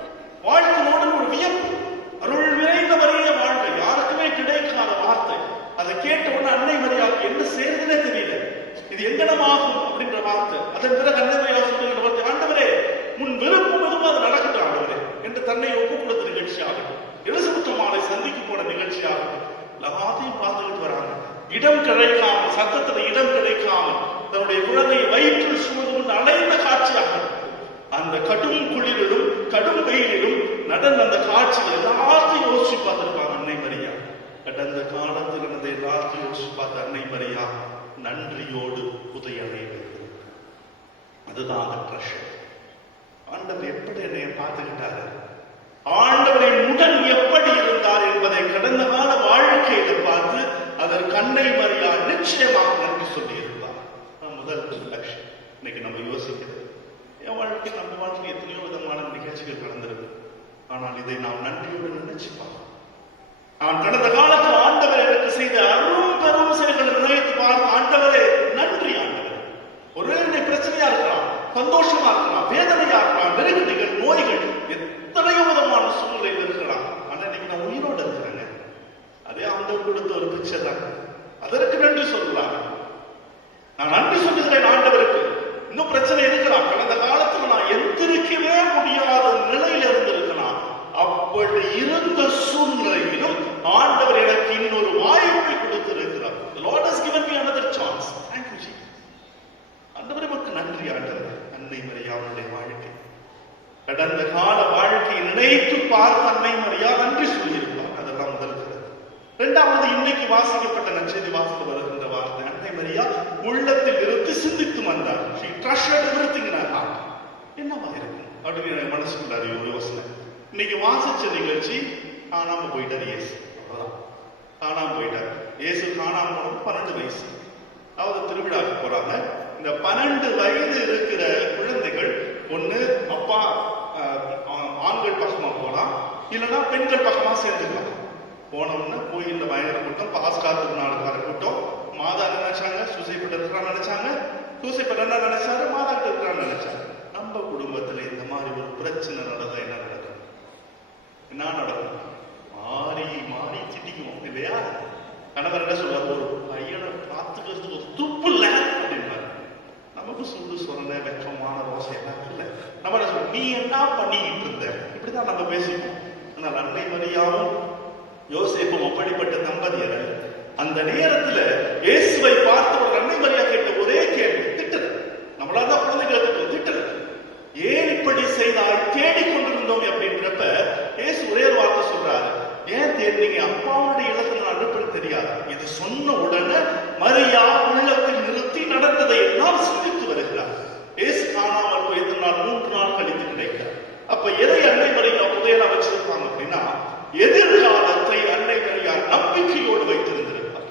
வாழ்க்கையோடு ஒரு வியப்பு. அருள் நிறைந்த மரியா வாழ்க்கை, யாருக்குமே கிடைக்காத வார்த்தை. அதை கேட்ட உடனே அன்னை மரியாவுக்கு என்ன செய்யறதுன்னே தெரியல. இது எங்கனமாகும் அப்படின்ற வார்த்தை. அதன் பிறகு அன்னை மரியா சொல்லுகிற வார்த்தை, ஆண்டவரே முன் விருப்பம் எதுவும் அது நடக்கட்டும் ஆண்டவரே என்று தன்னை ஒப்புக் கொடுத்த நிகழ்ச்சியாகும், எலிசபெத் அம்மாளை சந்திக்க போன நிகழ்ச்சியாகும். எல்லாத்தையும் பார்த்துக்கிட்டு வராங்க. இடம் கிடைக்காமல், சத்தத்துல இடம் கிடைக்காமல் தன்னுடைய குழந்தையை வயிற்றில் சுமந்து கொண்டு அலைந்த காட்சியாக, அந்த கடும் குளிரிலும் கடும் வெயிலிலும் நடந்த அந்த காட்சிகள் எல்லாத்தையும் யோசிச்சு பார்த்திருப்பாங்க அன்னை மரியா. கடந்த காலத்தில் இருந்த எல்லாத்தையும் யோசிச்சு பார்த்த அன்னை மரியா நன்றியோடு புதையலை வைத்தது. அதுதான் அந்த ட்ரெஷர். ஆண்டவர் எப்படி என்னை பார்த்துக்கிட்டாரு, ஆண்டவரை உடன் இன்னைக்கு நம்ம யோசிக்கிறது. என் வாழ்க்கை நம்ம வாழ்க்கை எத்தனையோ விதமான நிகழ்ச்சிகள் நடந்திருக்கு. ஆனால் இதை நாம் நன்றியோடு நினைச்சுப்பா. நான் கடந்த காலத்தில் ஆண்டவர் எனக்கு செய்த அரும் பெரும் செயல்களை நினைத்து பார்த்து, ஆண்டவரே நன்றி ஆண்டவர். ஒருவேளை பிரச்சனையா இருக்கலாம், சந்தோஷமா இருக்கலாம், வேதனையா இருக்கலாம், நெருக்கடிகள், நோய்கள், எத்தனையோ விதமான சூழ்நிலையில் இருக்கலாம். ஆனா இன்னைக்கு நான் உயிரோடு இருக்கிறேங்க. அதே ஆண்டவர் கொடுத்த ஒரு பிச்சை தான். அதற்கு நன்றி சொல்லலாம். நான் நன்றி சொல்லுகிறேன் ஆண்டவருக்கு. இன்னும் பிரச்சனை இருக்கலாம், கடந்த காலத்துல நான் எந்திரிக்கவே முடியாத நிலையில இருந்திருக்கலாம். அப்படி இருந்த சூழ்நிலையிலும் ஆண்டவர் எனக்கு இன்னொரு வாய்ப்பை கொடுத்திருக்கிறார். The Lord has given me another chance. Thank you Jesus. ஆண்டவரே உமக்கு நன்றி ஆண்டவரே. அன்னை மரியாவுடைய வாழ்க்கை, கடந்த கால வாழ்க்கையை நினைத்து பார்த்து அன்னை மரியா நன்றி சொல்லியிருப்பார். அதெல்லாம் முதல் கருத்து. இரண்டாவது, இன்னைக்கு வாசிக்கப்பட்ட நற்செய்தி வாசித்து வருகின்ற வார்த்தை, அன்னை மரியா உள்ளத்தில் இருந்து சிந்தித்து வந்தார். She treasured everything in her heart. என்னவா இருக்கு அப்படின்னு என் மனசுக்குள்ள ஒரு யோசனை. இன்னைக்கு வாசிச்ச நிகழ்ச்சி காணாம போயிட்டார் இயேசு. அவ்வளவுதான், காணாம போயிட்டார் இயேசு. காணாம 12 வயசு, அதாவது திருவிழாவுக்கு போறாங்க. இந்த 12 வயது இருக்கிற குழந்தைகள் ஒண்ணு அப்பா ஆண்கள் பக்கமா போலாம், இல்லைன்னா பெண்கள் பக்கமா சேர்ந்துக்கலாம். போனோம்னா கோயில்ல பயங்கர கூட்டம், பாஸ்கா திருநாளுக்கார கூட்டம். மாதா நினைச்சாங்க சூசைப்பட்டு இருக்கிறான்னு நினைச்சாங்க, சூசைப்பட்டு என்ன நினைச்சாரு, மாதா கிட்ட இருக்கிறான்னு நினைச்சாங்க. நம்ம குடும்பத்துல இந்த மாதிரி ஒரு பிரச்சனை நடந்தா என்ன நடக்கும்? என்ன நடக்கும்? மாறி மாறி திட்டிக்குவோம் இல்லையா? கணவர் என்ன சொல்றாரு, ஒரு பையனை பார்த்துக்கிறதுக்கு ஒரு துப்பு இல்லை அப்படின்றாரு. நமக்கு சுண்டு சொன்ன வெக்கமான ரோசை எல்லாம் இல்லை. நம்ம என்ன சொல்றோம், நீ என்ன பண்ணிக்கிட்டு இருந்த, இப்படிதான் நம்ம பேசிப்போம். ஆனால் அன்னை மரியாவும் யோசேப்பும் அப்படிப்பட்ட தம்பதியர். அந்த நேரத்துல இயேசுவை பார்த்து ஒரு அன்னை மரியா கேட்ட ஒரே கேள்வி, திட்டல். நம்மளாதான் குழந்தைகளை திட்டம், திட்டல். ஏன் இப்படி செய்தால் தேடிக்கொண்டிருந்தோம் அப்படின்றப்ப இயேசு ஒரே ஒரு வார்த்தை சொல்றாரு, ஏன் தேடினீங்க? அப்பாவுடைய இடத்துல நான் அனுப்புன்னு தெரியாது. இது சொன்ன உடனே மரியா உள்ளத்தில் நிறுத்தி நடந்ததை எல்லாம் சிந்தித்து வருகிறார். இயேசு காணாமல் போய் 3 நாள் கழித்து கிடைக்கிறார். அப்ப எதை அன்னை மரியா புதையலா வச்சிருப்பாங்க அப்படின்னா, எதிர்காலத்தை அன்னை மரியா நம்பிக்கையோடு வைத்திருந்திருப்பார்.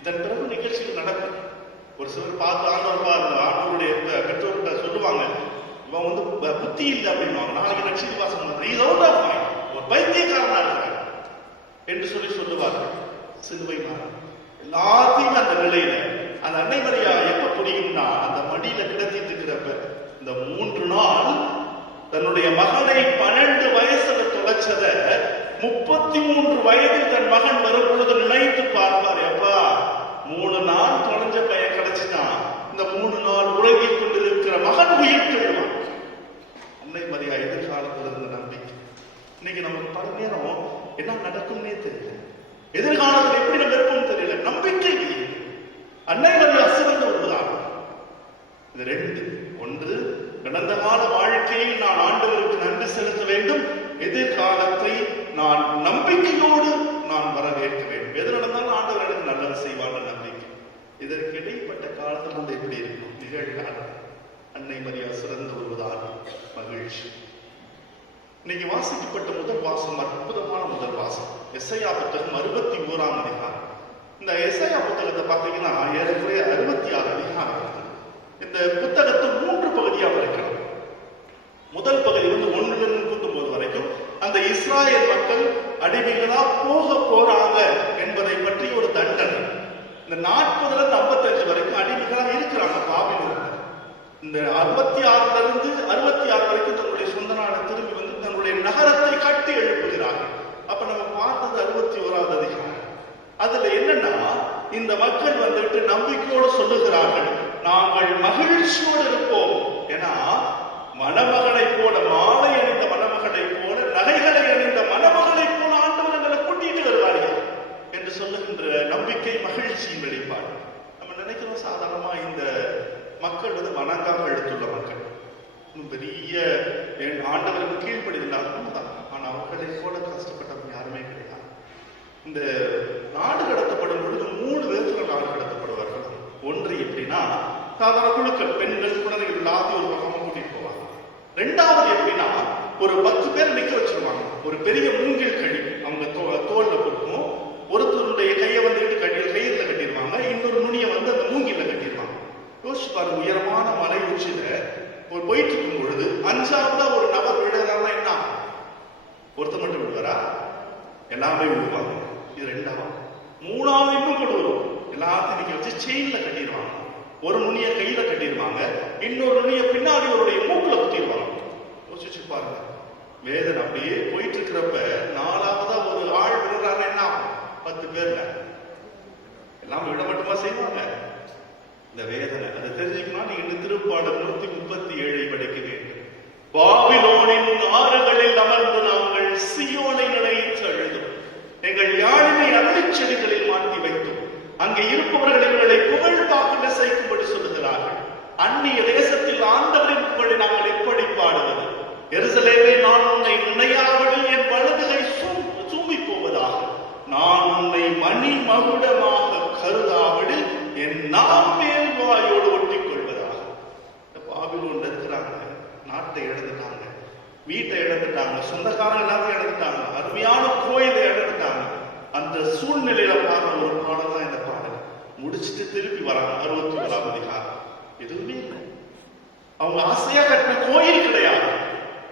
இதன் பிறகு நிகழ்ச்சிகள் நடக்கும். ஒரு சிலர் பார்த்து ஆண்டவருடைய பெற்றோர்கிட்ட சொல்லுவாங்க, இவன் வந்து புத்தி இல்லை அப்படின்வாங்க. நாளைக்கு நட்சத்திர வாசம் ஒரு பைத்தியக்காரனா இருக்காங்க என்று சொல்லுவார்கள். சிலுவை மாறும் எல்லாத்தையும் அந்த நிலையில அந்த அன்னை மரியா எப்ப புரியும்னா, அந்த மடியில கிடத்திட்டு இருக்கிறப்ப இந்த 3 நாள் தன்னுடைய மகனை 12 வயசுல தொலைச்சத 33 வயதில் தன் மகன் வரும் பொழுது நினைத்து பார்ப்பார். எப்பா 3 நாள் தொலைஞ்ச பையன் கிடைச்சுட்டான், இந்த 3 நாள் உறங்கிக் கொண்டிருக்கிற மகன் உயிர் தெழுவான். அன்னை மரியா எதிர்காலத்தில் இருந்த நம்பிக்கை. இன்னைக்கு நமக்கு பல நேரம் என்ன நடக்கும்னே தெரியல, எதிர்காலத்தில் எப்படி நம்ம இருப்போம் தெரியல, நம்பிக்கை இல்லை. அன்னை மரியா சிறந்த ஒருவராக. இது 2. ஒன்று, கடந்த கால வாழ்க்கையில் நான் ஆண்டவருக்கு நன்றி செலுத்த வேண்டும், எதிர்காலத்தை நான் நம்பிக்கையோடு நான் வரவேற்க வேண்டும். எது நடந்தாலும் ஆண்டவர் எனக்கு நல்லது செய்வாங்க நம்பிக்கை. இதற்கு இடைப்பட்ட காலத்தில் நம்ம எப்படி இருக்கும்? நிகழ்காலம். அன்னை மரியா சிறந்த ஒருவராக மகிழ்ச்சி. இன்னைக்கு வாசிக்கப்பட்ட முதல் வாசம் அற்புதமான முதல் வாசம். எசையா புத்தகம் 61ஆம் அதிகாரம். இந்த எசையா புத்தகத்தை பார்த்தீங்கன்னா ஏறக்குறைய 66 அதிகாரம். இந்த புத்தகத்தை 3 பகுதியா பிரிக்கலாம். முதல் பகுதி வந்து 1லிருந்து 39 வரைக்கும் அந்த இஸ்ராயேல் மக்கள் அடிமைகளா போறாங்க என்பதை பற்றி ஒரு தண்டனை. இந்த 40லிருந்து 55 வரைக்கும் அடிமைகளா இருக்கிறாங்க பாபிலோன்ல. இந்த 56லிருந்து 66 வரைக்கும் தன்னுடைய சொந்த நாடு திரும்பி வந்து தன்னுடைய நகரத்தை கட்டி எழுப்புகிறார்கள். அப்ப நம்ம பார்த்தது 61வது அதிகாரம். அதுல என்னன்னா, இந்த மக்கள் வந்துட்டு நம்பிக்கையோடு சொல்லுகிறார்கள், நாங்கள் மகிழ்ச்சியோடு இருப்போம். ஏன்னா மணமகனை போல, மாலை அணிந்த மணமகனை போல, நகைகளை அணிந்த மணமகனை போல ஆண்டவர் எங்களை கூட்டிட்டு வருவார்கள் என்று சொல்லுகின்ற நம்பிக்கை மகிழ்ச்சியின் வெளிப்பாடு. நம்ம நினைக்கிறோம் சாதாரணமா இந்த மக்கள் வந்து வணங்காம எடுத்துள்ள மக்கள், பெரிய ஆண்டவருக்கு கீழ்ப்படிதான் தான். ஆனா அவர்களை போல கஷ்டப்பட்டவங்க யாருமே கிடையாது. இந்த நாடு கடத்தப்படும் பொழுது 3 விதத்துல நாடு கடத்தப்படுவார்கள். ஒன்று எப்படின்னா, சாதாரண குழுக்கள், பெண்கள், குழந்தைகள் எல்லாத்தையும் ஒரு பக்கமா கூட்டிட்டு போவாங்க. 2வது எப்படின்னா, ஒரு 10 பேர் நிக்க வச்சிருவாங்க. ஒரு பெரிய மூங்கில் கழி அவங்க தோல்ல கொடுக்கும். ஒருத்தருடைய கையை வந்துட்டு கயிறுல கட்டிடுவாங்க, இன்னொரு நுனியை வந்து அந்த மூங்கில கட்டிடுவாங்க. யோசிச்சு பாருங்க, உயரமான ஒருத்தர் மட்டும் விடுவாரா? எல்லாமே விடுவாங்க. இது ரெண்டாவது. மூணாவது இன்னும் கொடுவோம். எல்லாத்தையும் நீங்க வச்சு செயின்ல கட்டிடுவாங்க. ஒரு நுனிய கையில கட்டிடுவாங்க, இன்னொரு நுனிய பின்னாடி அவருடைய மூக்குல குத்திடுவாங்க. யோசிச்சு பாருங்க, வேதனை அப்படியே போயிட்டு இருக்கிறப்ப நாலாவதா ஒரு ஆள் விடுறாங்க, என்ன ஆகும்? 10 பேர்ல எல்லாம் விட மட்டுமா செய்வாங்க? இந்த வேதனை அதை தெரிஞ்சுக்கணும். நீங்க இந்த திருப்பாடல் 137 படிக்க வேண்டும். பாபிலோனின் ஆறுகளில் அமர்ந்து நாங்கள் சியோனை நினைத்து அழுதும், எங்கள் யாழினை அருளிச் செடிகளில் மாட்டி வைத்தோம். அங்கே இருப்பவர்கள் எங்களை புகழ் பாக்கு செய்யும்படி சொல்லுகிறார்கள். அந்நிய தேசத்தில் ஆண்டவரின் புகழை நாங்கள் எப்படி பாடுவது? எருசலேமே, நான் உன்னை நினையாவதில் என் வலதுகை சூம்பி போவதாக. நான் உன்னை மணி மகுடமாக கருதாவதில் என் நாம் மேல் வாயோடு ஒட்டிக் கொள்வதாக. பாபிலோன்ல இருக்கிறாங்க, நாட்டை இழந்துட்டாங்க, வீட்டை இழந்துட்டாங்க, சொந்தக்காரங்க எல்லாத்தையும் இழந்துட்டாங்க, அருமையான கோயிலை இழந்துட்டாங்க. அந்த சூழ்நிலையில பாடுற ஒரு பாடல் தான் இந்த பாடல். முடிச்சுட்டு திருப்பி வராங்க 61ஆம் அதிகாரம். எதுவுமே இல்லை. அவங்க ஆசையா கட்டின கோயில் கிடையாது,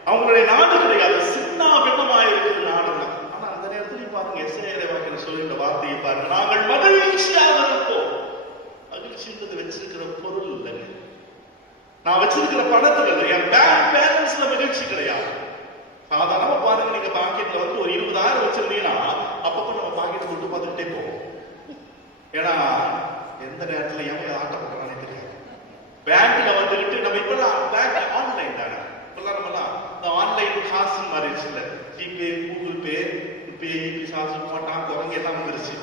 அவங்களுடைய நாடு கிடையாது, சின்ன விதமாயிருக்கிற நாடு தான். ஆனா அந்த நேரத்திலையும் பாருங்க, எஸ்ஐ சொல்லிட்ட வார்த்தையை பாருங்க, நாங்கள் மகிழ்ச்சியாக இருப்போம். மகிழ்ச்சின்றது வச்சிருக்கிற பொருள் இல்லைங்க, நான் வச்சிருக்கிற பணத்துல இல்லை, என் பேங்க் பேலன்ஸ்ல மகிழ்ச்சி கிடையாது. சாதாரணமா பாருங்க, நீங்க பாக்கெட்ல வந்து ஒரு 20,000 வச்சிருந்தீங்கன்னா அப்பப்ப நம்ம பாக்கெட் போட்டு பார்த்துக்கிட்டே போவோம். ஏன்னா எந்த நேரத்துல எவங்க ஆட்டப்படுறானே தெரியாது. பேங்க்ல வந்துகிட்டு நம்ம இப்பெல்லாம் பேங்க் ஆன்லைன் தானே, இப்பெல்லாம் நம்மலாம் இந்த ஆன்லைன் காசு மாறிடுச்சு இல்ல, ஜிபே, கூகுள் பே, காசு போட்டான் குரங்க எல்லாம் வந்துருச்சு.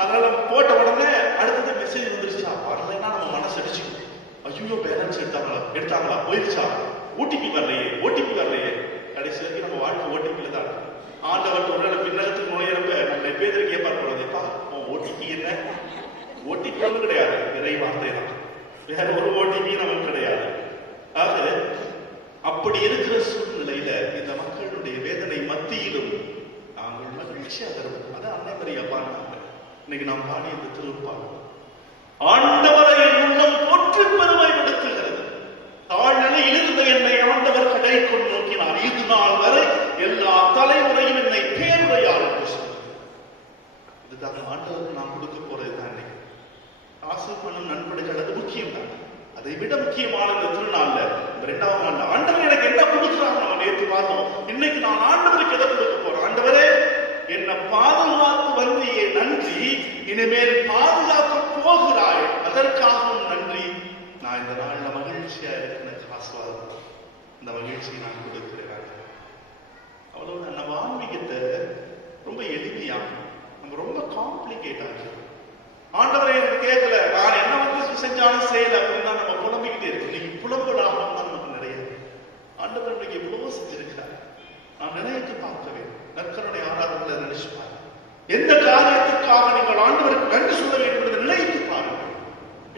அதனால நம்ம போட்ட உடனே அடுத்தது மெசேஜ் வந்துருச்சா, வரலைன்னா நம்ம மனசு அடிச்சுக்கணும். ஐயோ பேலன்ஸ் எடுத்தாங்களா, போயிருச்சா, ஓடிபி வரலையே. கடைசி வரைக்கும் நம்ம வாழ்க்கை ஓடிபியில தான். ஆண்டவர்கிட்ட ஒரு பின்னகத்துக்கு நுழையிறப்ப நம்ம பேருக்கு கேட்பார் போலப்பா, ஓடிபி என்ன? ஓடிபி ஒன்றும் கிடையாது, இறை வார்த்தை தான், வேற ஒரு ஓடிபி நமக்கு கிடையாது. ஆக அப்படி இருக்கிற சூழ்நிலையில இந்த மக்களுடைய வேதனை மத்தியிலும் நாங்கள் மகிழ்ச்சியாக தருவோம். அதான் அன்னை மரியா பாடினாங்க. இன்னைக்கு நாம் பாடிய இந்த திருப்பாடல் ஆண்டவரை என் உள்ளம் போற்றி பெருமைப்படுத்துகிறது. தாழ்நிலையில் இருந்த என்னை ஆண்டவர் கடை கொண்டு நோக்கினார். இது நாள் வரை எல்லா தலைமுறையும் என்னை பேருடையார் என்று சொன்னார். இதுதான் ஆண்டவருக்கு நாம் கொடுக்க போறது தான். காசு, பணம், நண்பர்கள் அது முக்கியம் தான். அதை விட முக்கியமான இந்த திருநாள்ல, இந்த 2ஆம் நாள்ல ஆண்டவர் எனக்கு என்ன கொடுக்குறாங்க நம்ம நேற்று பார்த்தோம். இன்னைக்கு நான் ஆண்டவருக்கு எதை கொடுக்க போறேன்? ஆண்டவரே, என்னை பாதுகாத்து வந்தியே நன்றி, இனிமேல் பாதுகாக்க போகிறாய், அதற்காகவும் நன்றி. நான் இந்த நாள்ல மகிழ்ச்சியா எனக்கு ஆஸ்வாதம், இந்த மகிழ்ச்சியை நான் கொடுக்கிறேன். அவ்வளவு நம்ம ஆன்மீகத்தை ரொம்ப எளிமையா நம்ம ரொம்ப காம்ப்ளிகேட் ஆச்சு. ஆண்டவரை எனக்கு கேட்கல, நான் என்ன வந்து செஞ்சாலும் செய்யல அப்படின்னு தான் நம்ம புலம்பிக்கிட்டே இருக்கோம். இன்னைக்கு புலம்பலாக தான் நமக்கு நிறைய. ஆண்டவர் இன்னைக்கு எவ்வளவோ செஞ்சிருக்கிறார். நான் நினைத்து பார்க்க வேண்டும். நற்கருணை ஆராதனை நினைச்சு பாருங்க. எந்த காரியத்திற்காக நீங்கள் ஆண்டவருக்கு நன்றி சொல்ல வேண்டும் என்று நினைத்து பாருங்க.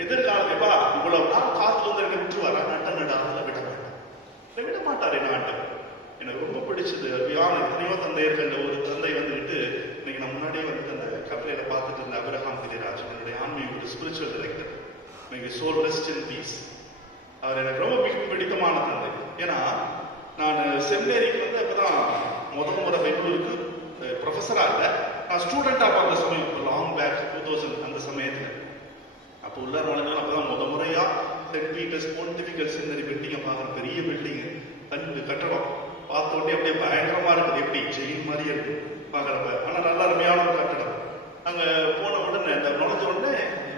எதிர்காலத்தைப்பா இவ்வளவு நாள் காத்துல வந்து என்ன விட்டுருவாரா? நடாதுல விட மாட்டார். என்ன ஆண்டவர் எனக்கு ரொம்ப பிடிச்சது. எத்தனையோ தந்தையர்கள், ஒரு தந்தை வந்துகிட்டு இன்னைக்கு நான் முன்னாடியே வந்து அந்த கவலையில பார்த்துட்டு இருந்த அபிரகாம் கிரிராஜ், என்னுடைய ஆன்மீக ஸ்பிரிச்சுவல் டைரக்டர், இன்னைக்கு சோல் ரெஸ்ட் இன் பீஸ். அவர் எனக்கு ரொம்ப மிக பிடித்தமான தந்தை. ஏன்னா நான் செமினேரிக்கு வந்து அப்பதான் முதல் முறை பெங்களூருக்கு ப்ரொஃபஸரா இல்லை, நான் ஸ்டூடெண்டா பார்த்த சமயம், லாங் பேக் 2000 அந்த சமயத்துல. அப்போ உள்ள நுழைஞ்சாலும் அப்பதான் முதல் முறையா சென்ட் பீட்டர்ஸ் பொன்டிஃபிகல் செமினரி பில்டிங்கை பார்க்குற. பெரிய பில்டிங், கட்டடம் பார்த்த உடனே அப்படியே பயங்கரமா இருக்குது, எப்படி ஜெயில் மாதிரி இருக்கு பார்க்குறப்ப. ஆனா நல்ல அருமையான ஒரு கட்டடம். அங்க போன உடனே அந்த நுழைஞ்ச உடனே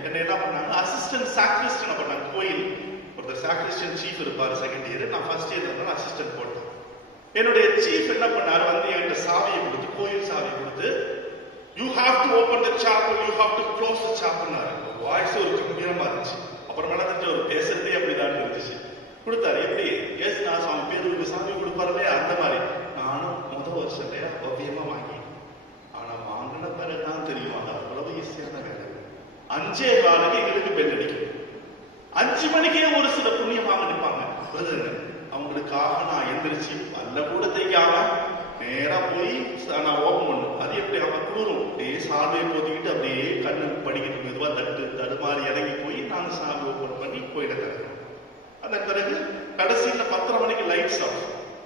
என்ன என்ன பண்ணாங்க, அசிஸ்டன்ட் சாக்ரிஸ்டன் பண்ணாங்க. கோயில் ஒருத்தர் சாக்ரிஸ்டன் சீஃப் இருப்பாரு, செகண்ட் இயர். நான் ஃபர்ஸ்ட் இயர் இருந்தாலும் அசிஸ்டன்ட் போட்டேன். என்னுடைய சீஃப் என்ன பண்ணாரு, வந்து என்கிட்ட சாவியை கொடுத்து, கோயில் சாவியை கொடுத்து, you have to open the chapel, you have to close the சாப்பல்னாரு. வாய்ஸ் ஒரு கம்பீரமா இருந்துச்சு. அப்புறமேல ஒரு பேசுறதே அப்படிதான் இருந்துச்சு. கொடுத்தாரு. எப்படி ஏசுநாஸ் அவன் பேருக்கு சாமி கொடுப்பாருலே அந்த மாதிரி. நானும் முதல் வருஷம் இல்லையா பத்தியமா வாங்கி, ஆனா வாங்கின பிறகுதான் தெரியும் அது அவ்வளவு ஈஸியான வேலை. 5:15 எங்களுக்கு பெல் அடிக்கும். 5 மணிக்கே ஒரு சில புண்ணியமாக நிற்பாங்க. அவங்களுக்காக நான் எந்திரிச்சு பல்ல கூட தைக்காம நேரா போய் நான் ஓபன் பண்ணும். அது எப்படி அவன் குளிரும், அப்படியே சாவியை போத்திக்கிட்டு அப்படியே கண்ணு படிக்கிட்டு மெதுவா தடுமாறி இறங்கி போய் நான் சாவி ஓபன் பண்ணி கோயிலை திறக்கணும். அதன் பிறகு கடைசியில 10:30 மணிக்கு லைட்ஸ் ஆஃப்.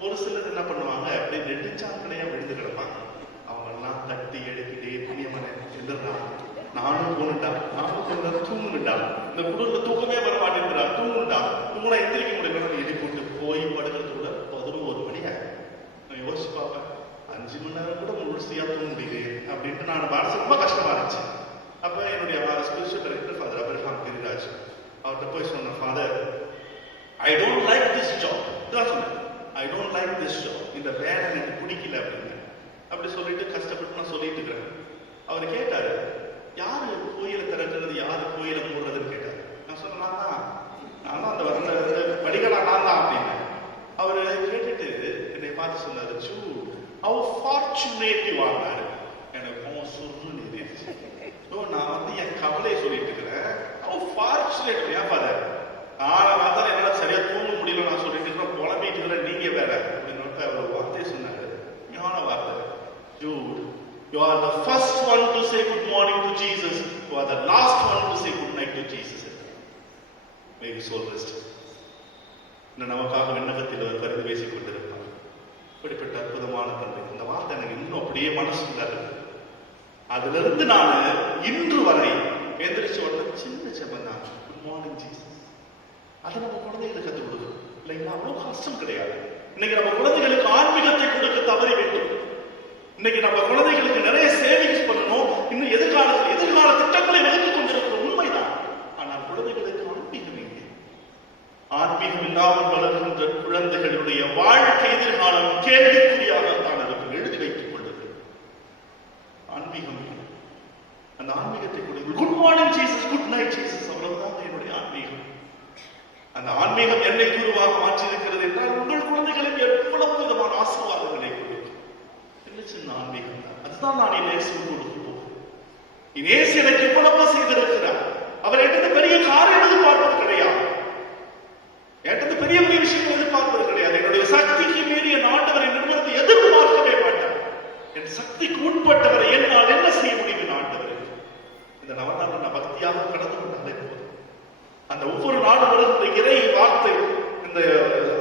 ஒரு சிலர் என்ன பண்ணுவாங்க, அப்படியே நெடுஞ்சாங்கடையா விழுந்து கிடப்பாங்க. அவங்க எல்லாம் தட்டி எடுக்கிட்டே புண்ணியமனை எந்திரா, நானும் போனுட்டா, நானும் கொஞ்சம் தூங்குனுட்டா, இந்த குடும்பத்துல தூக்கமே வர மாட்டேங்கிறா, தூங்குனுட்டா, தூங்குனா எந்திரிக்க முடியல, எழுதி போட்டு போய் படுக்கிறது கூட 11 மணி ஆகும். நான் யோசிச்சு பார்ப்பேன், 5 மணி நேரம் கூட முழுசையா தூங்க முடியுது அப்படின்ட்டு நான் மனசு ரொம்ப கஷ்டமா இருந்துச்சு. அப்ப என்னுடைய spiritual director father Abraham Giriraj அவர்கிட்ட போய் சொன்ன, father, I don't like this job, இதான் சொன்னேன், I don't like this job, இந்த வேலை எனக்கு பிடிக்கல அப்படின்னு. அப்படி சொல்லிட்டு கஷ்டப்பட்டு நான் சொல்லிட்டு இருக்கிறேன். அவர் கேட்டாரு, யாரு கோயிலை திறக்கிறது, யாரு கோயிலை மூடுறதுன்னு கேட்டாரு. நான் சொன்னேன், நான் தான் அந்த வந்த படிகளா நான் தான் அப்படின்னு. அவரு கேட்டுட்டு என்னை பார்த்து சொன்னாரு, சூ how fortunate you are. எனக்கு கோவம் சுருன்னு ஏறிடுச்சு. நான் வந்து என் கவலையை சொல்லிட்டு இருக்கிறேன், how fortunate ஏன் ஃபாதர், தான் என்னால சரியா தூங்க முடியல, நான் சொல்லிட்டு இருக்கிறேன், புலம்பிட்டு இருக்கிறேன், நீங்க வேற அப்படின்னு அவர் வார்த்தையை சொன்னாரு, ஞான வார்த்தை. Jude, you are the first one to say good morning to Jesus, you are the last one to say good night to Jesus. May his soul rest. நமக்காக விண்ணகத்தில் அவர் பரிந்து பேசிக் கொண்டிருப்பார். இப்படிப்பட்ட அற்புதமான தந்தை. இந்த வார்த்தை எனக்கு இன்னும் அப்படியே மனசுல இருக்கு. அதுல இருந்து நான் இன்று வரை எந்திரிச்ச உடனே சின்ன ஜெபம் தான், குட் மார்னிங் ஜீசஸ். அதை நம்ம குழந்தைகளுக்கு கற்றுக் கொடுக்கணும் இல்லைங்களா? அவ்வளவு கஷ்டம் கிடையாது. இன்னைக்கு நம்ம குழந்தைகளுக்கு ஆன்மீகத்தை கொடுக்க தவறி விட்டோம். இன்னைக்கு நம்ம குழந்தைகளுக்கு நிறைய சேவிங்ஸ் பண்ணணும், இன்னும் எதிர்கால திட்டங்களை வகுத்துக் கொண்டிருக்கிற உண்மைதான். ஆனால் குழந்தைகளுக்கு ஆன்மீகம் இல்லை. ஆன்மீகம் இல்லாமல் வளர்கின்ற குழந்தைகளுடைய வாழ்க்கை எதிர்காலம் கேள்விக்குறியாகத்தான் இருக்கும். எழுதி வைத்துக் கொள்ளுது. ஆன்மீகம், அந்த ஆன்மீகத்தை கொடுங்க. Good morning Jesus, good night Jesus, அவ்வளவுதான் என்னுடைய ஆன்மீகம். அந்த ஆன்மீகம் என்னை குருவாக மாற்றியிருக்கிறது என்றால் உங்கள் குழந்தைகளுக்கு எவ்வளவு விதமான ஆசீர்வாதங்களை கொடுக்கும். சின்ன ஆன்மீகம் தான். அதுதான் நான் இயேசு கொடுக்க போகிறேன். இயேசு எனக்கு இவ்வளவு செய்திருக்கிறார். அவர் என்கிட்ட பெரிய காரியம் எதிர்பார்ப்பது கிடையாது, என்கிட்ட பெரிய பெரிய விஷயங்கள் எதிர்பார்ப்பது கிடையாது. என்னுடைய சக்திக்கு மீறி என் ஆண்டவரை நிறுவனத்தை எதிர்பார்க்கவே மாட்டார். என் சக்திக்கு உட்பட்டவரை என்னால் என்ன செய்ய முடியும் ஆண்டவரை? இந்த நவநாள் நான் பக்தியாக கடந்து கொண்டாலே போதும். அந்த ஒவ்வொரு நாளும் வருகின்ற இறை வார்த்தை, இந்த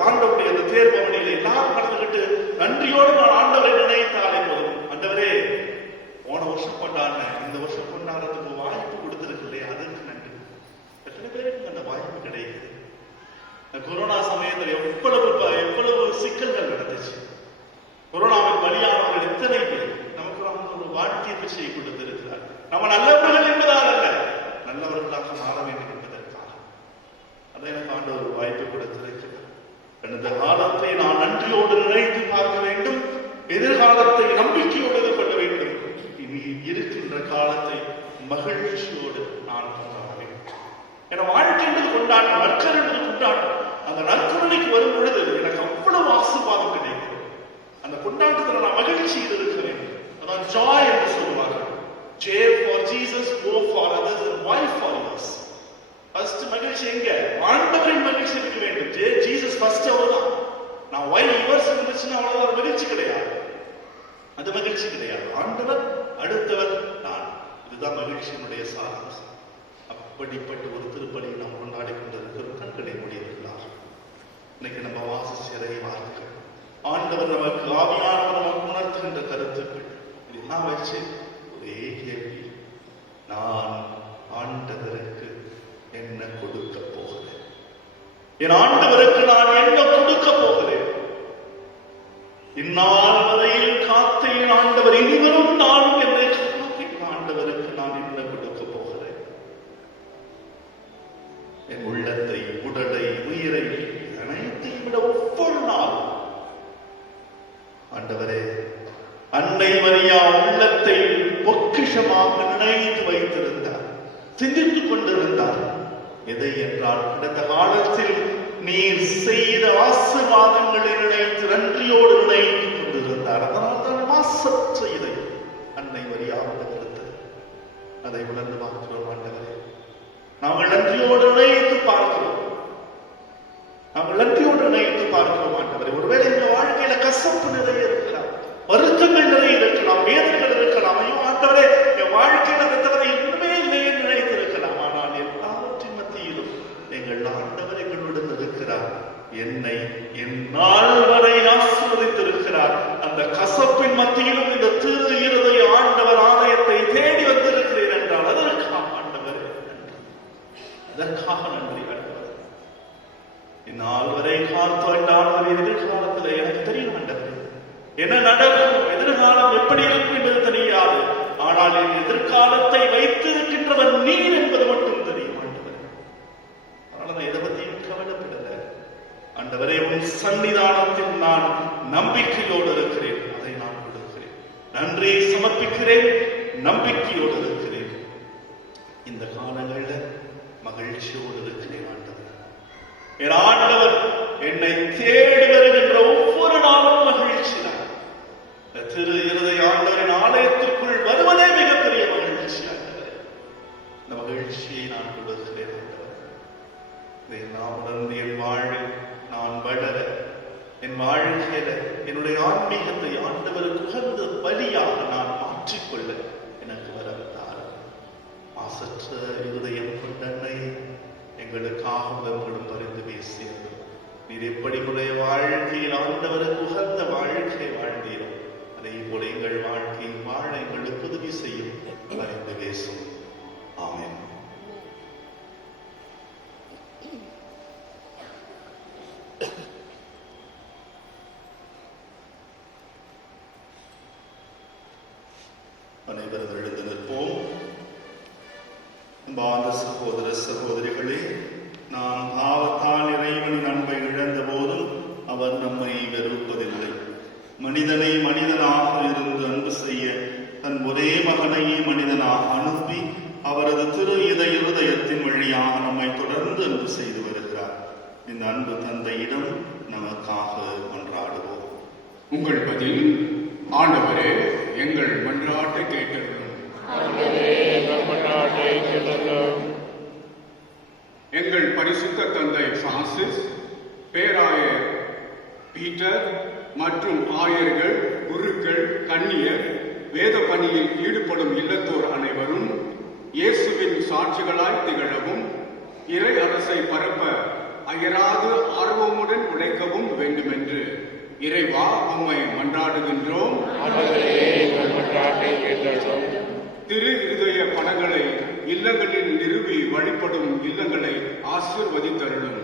ஆண்டவருடைய அந்த தேர்பவனில் எல்லாரும் கடந்துகிட்டு நன்றியோடு நான் ஆண்டவரை நினைத்தாலே போதும். ஆண்டவரே, போன வருஷம் கொண்டாடினேன், இந்த வருஷம் கொண்டாடுறதுக்கு வாய்ப்பு கொடுத்திருக்கலையே, அதுக்கு நன்றி. எத்தனை பேருக்கு அந்த வாய்ப்பு கிடைக்குது? கொரோனா சமயத்தில் எவ்வளவு சிக்கல்கள் நடந்துச்சு. கொரோனாவில் பலியானவர்கள் எத்தனை பேர் நமக்கு ஒரு வாழ்க்கை பிச்சையை கொடுத்திருக்கிறார். நம்ம நல்லவர்கள் என்பதால் அல்ல, நல்லவர்களாக மாற வேண்டும் என்பதற்காக. அதை எனக்கு ஆண்டவர் வாய்ப்பு கொடுத்திருக்கிறார். இந்த காலத்தை நான் நன்றியோடு நினைத்து பார்க்க வேண்டும், எதிர்காலத்தை நம்பிக்கையோடு எதிர்கொள்ள வேண்டும். இனி இருக்கின்ற காலத்தை மகிழ்ச்சியோடு நான் கொண்டாட வேண்டும். என வாழ்க்கை என்பது கொண்டாட்டம், நற்கர் என்பது கொண்டாட்டம். அந்த நற்கருணைக்கு வரும் பொழுது எனக்கு அவ்வளவு ஆசீர்வாதம் கிடைக்கும். அந்த கொண்டாட்டத்தில் நான் மகிழ்ச்சியில் இருக்க வேண்டும். அதான் ஜாய் என்று சொல்லுவார்கள். J for Jesus, O for others and Y for yours. First மகிழ்ச்சி எங்க? ஆண்டவரின் மகிழ்ச்சி இருக்க வேண்டும். ஜீசஸ் ஃபர்ஸ்ட், அவ்வளவுதான். நான் ஒய் யுவர்ஸ் இருந்துச்சுன்னா அவ்வளவுதான் மகிழ்ச்சி கிடையாது, அது மகிழ்ச்சி கிடையாது. ஆண்டவர், அடுத்தவர், நான். இதுதான் மகிழ்ச்சியினுடைய சாராம்சம். அப்படிப்பட்ட ஒரு திருப்பலி நாம் கொண்டாடி கொண்டிருக்கிற கண்களை முடியவில்லார். இன்னைக்கு நம்ம வாசிச்சதை வார்த்தைகள், ஆண்டவர் நமக்கு ஆவியானவர் நமக்கு உணர்த்துகின்ற கருத்துக்கள், இதெல்லாம் வச்சு ஒரே கேள்வி, நான் ஆண்டவருக்கு என்ன கொடுக்க போகிறேன்? என் ஆண்டவருக்கு நான் என்ன கொடுக்க போகிறேன்? இந்நாள் வரையில் காத்த என் ஆண்டவர் இனிவரும் நானும் என்னை காக்கும் ஆண்டவருக்கு நான் என்ன கொடுக்க போகிறேன்? என் உள்ளத்தை, உடலை, உயிரை, அனைத்தையும் விட ஒவ்வொரு நாள் ஆண்டவரே, அன்னை மரியா உள்ளத்தை பொக்கிஷமாக நினைத்து வைத்திருந்தார், சிந்தித்துக் கொண்டிருந்தார். எதை என்றால், கடந்த காலத்தில் நீர் செய்த ஆசீர்வாதங்களை நினைத்து நன்றியோடு நினைத்துக் கொண்டிருந்தார். அதனால் தான் மாசற்ற இதை அன்னை மரியாவிடம் இருந்தது. அதை உணர்ந்து பார்க்கிறோம். ஆண்டவரே, நாங்கள் நன்றியோடு நினைத்து பார்க்கிறோம், நாங்கள் நன்றியோடு நினைத்து பார்க்கிறோம். ஆண்டவரே, ஒருவேளை இந்த வாழ்க்கையில கசப்பு நிறைய இருக்கலாம், வருத்தங்கள் நிறைய இருக்கலாம், வேதனைகள் இருக்கலாம். ஐயோ ஆண்டவரே, என் வாழ்க்கையில தவிர இன்னுமே இல்லையே நினைத்திருக்கலாம். ஆனால் எல்லாவற்றின் மத்தியிலும் எங்கள் ஆண்டவர் எங்களுடன் இருக்கிறார். என்னை என் நாள் வரை உன் சன்னிதானத்தில் நான் நம்பிக்கையோடு இருக்கிறேன். அதை நான் கொடுக்கிறேன். நன்றியை சமர்ப்பிக்கிறேன். நம்பிக்கையோடு இருக்கிறேன். இந்த காலங்களில் மகிழ்ச்சியோடு இருக்கிறேன். என் ஆண்டவர் என்னை தேடி வருகின்ற ஒவ்வொரு நாளும் மகிழ்ச்சி தான். திரு இருதய ஆண்டவரின் ஆலயத்திற்குள் வருவதே மிகப்பெரிய மகிழ்ச்சி. இந்த மகிழ்ச்சியை நான் கொடுக்கிறேன். இதை நான் உணர்ந்து என் வாழ்வில் நான் வளர, என் வாழ்க்கையில என்னுடைய ஆன்மீகத்தை ஆண்டவருக்கு உகந்த பலியாக நான் மாற்றிக்கொள்ள எனக்கு வரவிட்டார். மாசற்ற இருதயம் கொண்ட அன்னையை எங்களுக்காக உங்களும் பரிந்து பேசியது. நீர் எப்படி உடைய வாழ்க்கையில் ஆண்டவருக்கு உகந்த வாழ்க்கை வாழ்ந்தீரோ அதே போல எங்கள் வாழ்க்கையில் வாழ எங்களுக்கு உதவி செய்யும் பரிந்து பேசும். ஆமென். அனைவரும் எழுந்து நிற்போம். அன்பார்ந்த சகோதர சகோதரிகளே, நாம் பாவத்தால் இறைவனின் அன்பை இழந்த போதும் அவர் நம்மை வெறுப்பதில்லை. மனிதனை மனிதனாக இருந்து அன்பு செய்ய தன் ஒரே மகனையே மனிதனாக அனுப்பி அவரது திரு இருதயத்தின் வழியாக நம்மை தொடர்ந்து அன்பு செய்து வருகிறார். இந்த அன்பு தந்தையிடம் நமக்காக கொண்டாடுவோம். உங்கள் பதில், ஆண்டவரே எங்கள் மன்றாட்டை கேட்டருளும். எங்கள் பரிசுத்த தந்தை பிரான்சிஸ், பேராயர் பீட்டர் மற்றும் ஆயர்கள், குருக்கள், கன்னியர், வேத பணியில் ஈடுபடும் இல்லத்தோர் அனைவரும் இயேசுவின் சாட்சிகளாய் திகழவும் இறை அரசை பரப்ப அயராது ஆர்வமுடன் உழைக்கவும் வேண்டுமென்று இறைவா உம்மை மன்றாடுகின்றோம். திரு இருதய படங்களை இல்லங்களில் நிறுவி வழிபடும் இல்லங்களை ஆசீர்வதித்தருளும்.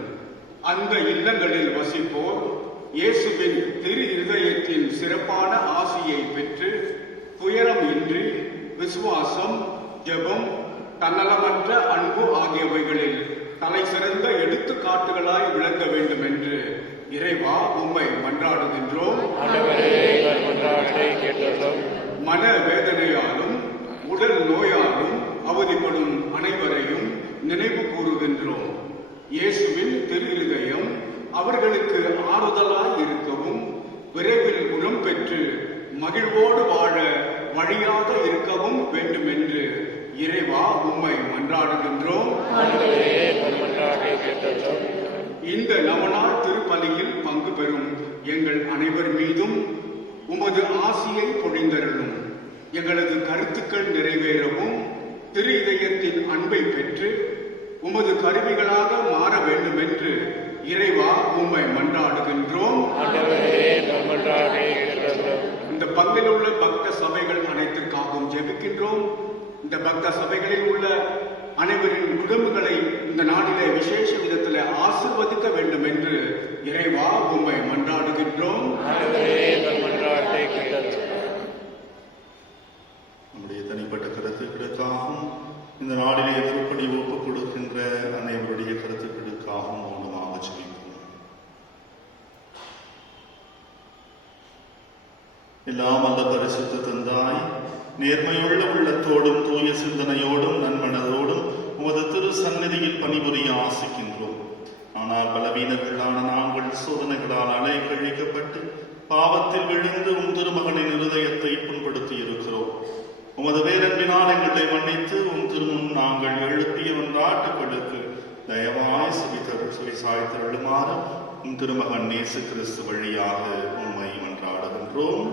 அந்த இல்லங்களில் வசிப்போர் இயேசுவின் திரு இருதயத்தின் சிறப்பான ஆசியை பெற்று துயரம் இன்றி விசுவாசம், ஜெபம், தன்னலமற்ற அன்பு ஆகியவைகளில் தலை சிறந்த எடுத்துக்காட்டுகளாய் விளங்க வேண்டும் என்று இறைவா உம்மை மன்றாடுகின்றோம். மன வேதனையாலும் உடல் நோயாலும் அவதிப்படும் அனைவரையும் நினைவு கூறுகின்றோம். இயேசுவின் திரு இருதயம் அவர்களுக்கு ஆறுதலாய் இருக்கவும் விரைவில் குணம் பெற்று மகிழ்வோடு வாழ வழியாக இருக்கவும் வேண்டும் என்று இறைவா உம்மை மன்றாடுகின்றோம். இந்த நவநாள் திருப்பலியில் பங்கு பெறும் எங்கள் அனைவர் மீதும் உமது ஆசியை பொழிந்தருளும். எங்களது கருத்துக்கள் நிறைவேறவும் திரு இதயத்தின் அன்பை பெற்று உமது கருவிகளாக மாற வேண்டும் என்று இறைவா உம்மை மன்றாடுகின்றோம். இந்த பங்கில் உள்ள பக்த சபைகள் அனைத்திற்காகவும் ஜெபிக்கின்றோம். இந்த பக்த சபைகளில் உள்ள அனைவரின் குடும்பங்களை இந்த நாட்டிலே விசேஷ விதத்தில் ஆசீர்வதிக்க வேண்டும் என்று இறைவா உம்மை மன்றாடுகின்றோம். நம்முடைய தனிப்பட்ட கருத்துக்களுக்காகவும் இந்த நாளிலே திருப்பணி ஒப்புக் கொடுக்கின்ற அனைவருடைய கருத்துக்களுக்காகவும் மௌனமாக ஜெபிப்போம். எல்லாம் அல்ல பரிசுத்த தந்தாய், நேர்மையுள்ள உள்ளத்தோடும் தூய சிந்தனையோடும் நன்மனதோடும் உமது திரு சந்நிதியில் பணிபுரிய ஆசிக்கின்றோம். ஆனால் பலவீனர்களான நாங்கள் சோதனைகளால் அலைக்கழிக்கப்பட்டு பாவத்தில் விழுந்து உம் திருமகனின் இருதயத்தை புண்படுத்தி இருக்கிறோம். உமது பேரன்பினால் எங்களை மன்னித்து உம் திருமுன் நாங்கள் எழுப்பிய நாட்டுகளுக்கு தயவாய் செவிசாய்த்தருளுமாறு உம் திருமகன் இயேசு கிறிஸ்து வழியாக உம்மை மன்றாடுகின்றோம்.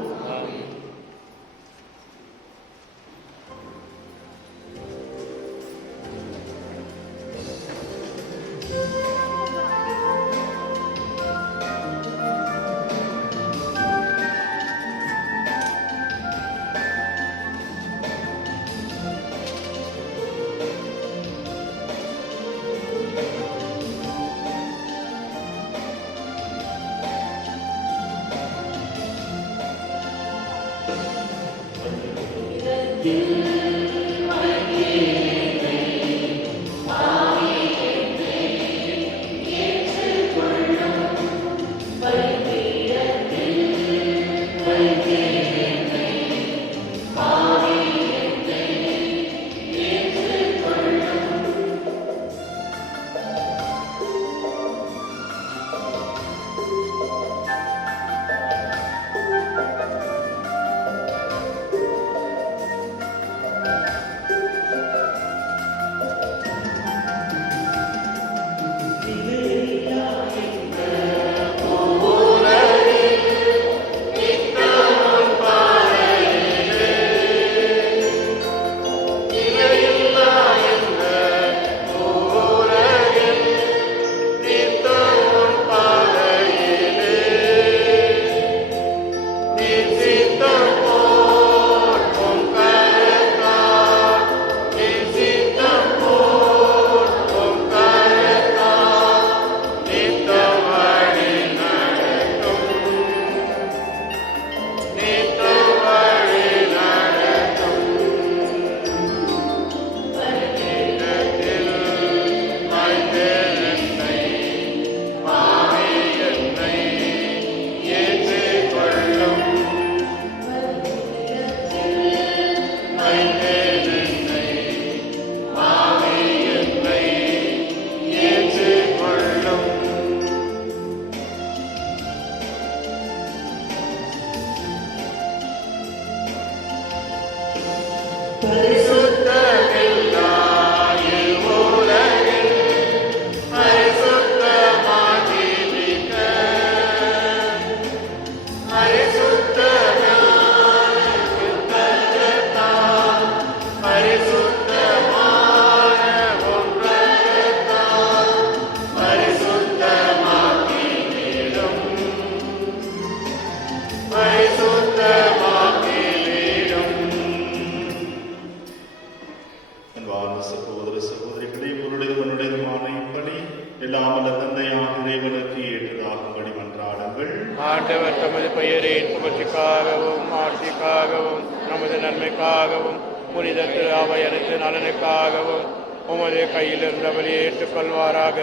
ஆண்டவர் தமது பெயரின் புகழ்ச்சிக்காகவும் ஆட்சிக்காகவும் நமது நன்மைக்காகவும் புனித திரு அவை அனைத்து நலனுக்காகவும் உமது கையில் இருந்தவரை ஏற்றுக்கொள்வாராக.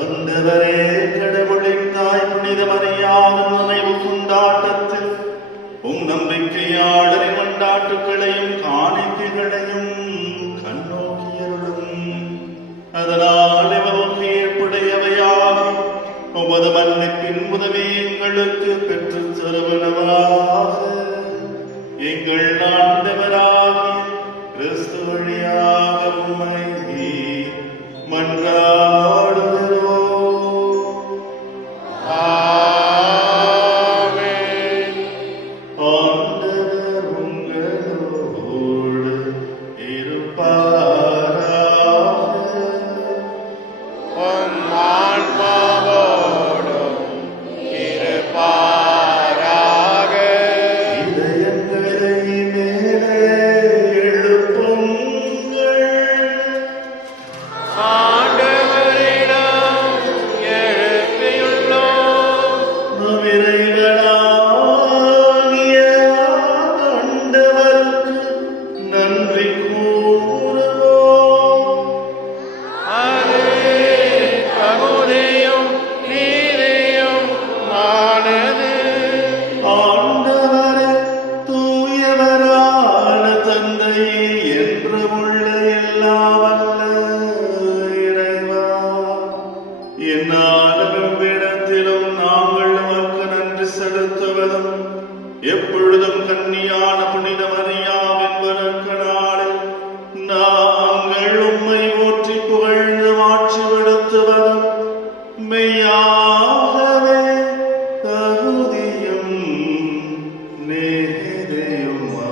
ஆண்டவரே, கடவுளின் தாய் புனித மரியாவின் நினைவு கொண்டாட்டத்தில் நம்பிக்கையாளரின் கொண்டாட்டுகளையும் காணிக்கைகளையும் கண்ணோக்கியருளும். அதனால் இவருக்கு ஏற்புடையவையாகி உமது மன்னிப்பின் உதவி எங்களுக்கு பெற்றுத் தருவனவாக எங்கள் ஆண்டவராகிய கிறிஸ்து வழியாக உம்மை மன்றாடுகிறோம். ஆண்டவர் உங்களோடு இருப்பாராக. இதயங்களை மேலே எழுப்புங்கள். நம் இறைவனாகிய ஆண்டவருக்கு நன்றி கூறுவோம். ஆண்டவரே, தூயவரான தந்தையே, என்றுமுள்ள எல்லாம் வல்ல இறைவா, எந்நாளும் இடத்திலும் நாங்கள் உமக்கு நன்றி செலுத்துவதும் எப்பொழுதும் கன்னியான புனித மரியாவின் பிறக்க நாளில் நாங்கள் உம்மை போற்றி புகழ்ந்து மாட்சிப்படுத்துவதும் மெய்யாகவே தகுதியும் நேரையுமாகும்.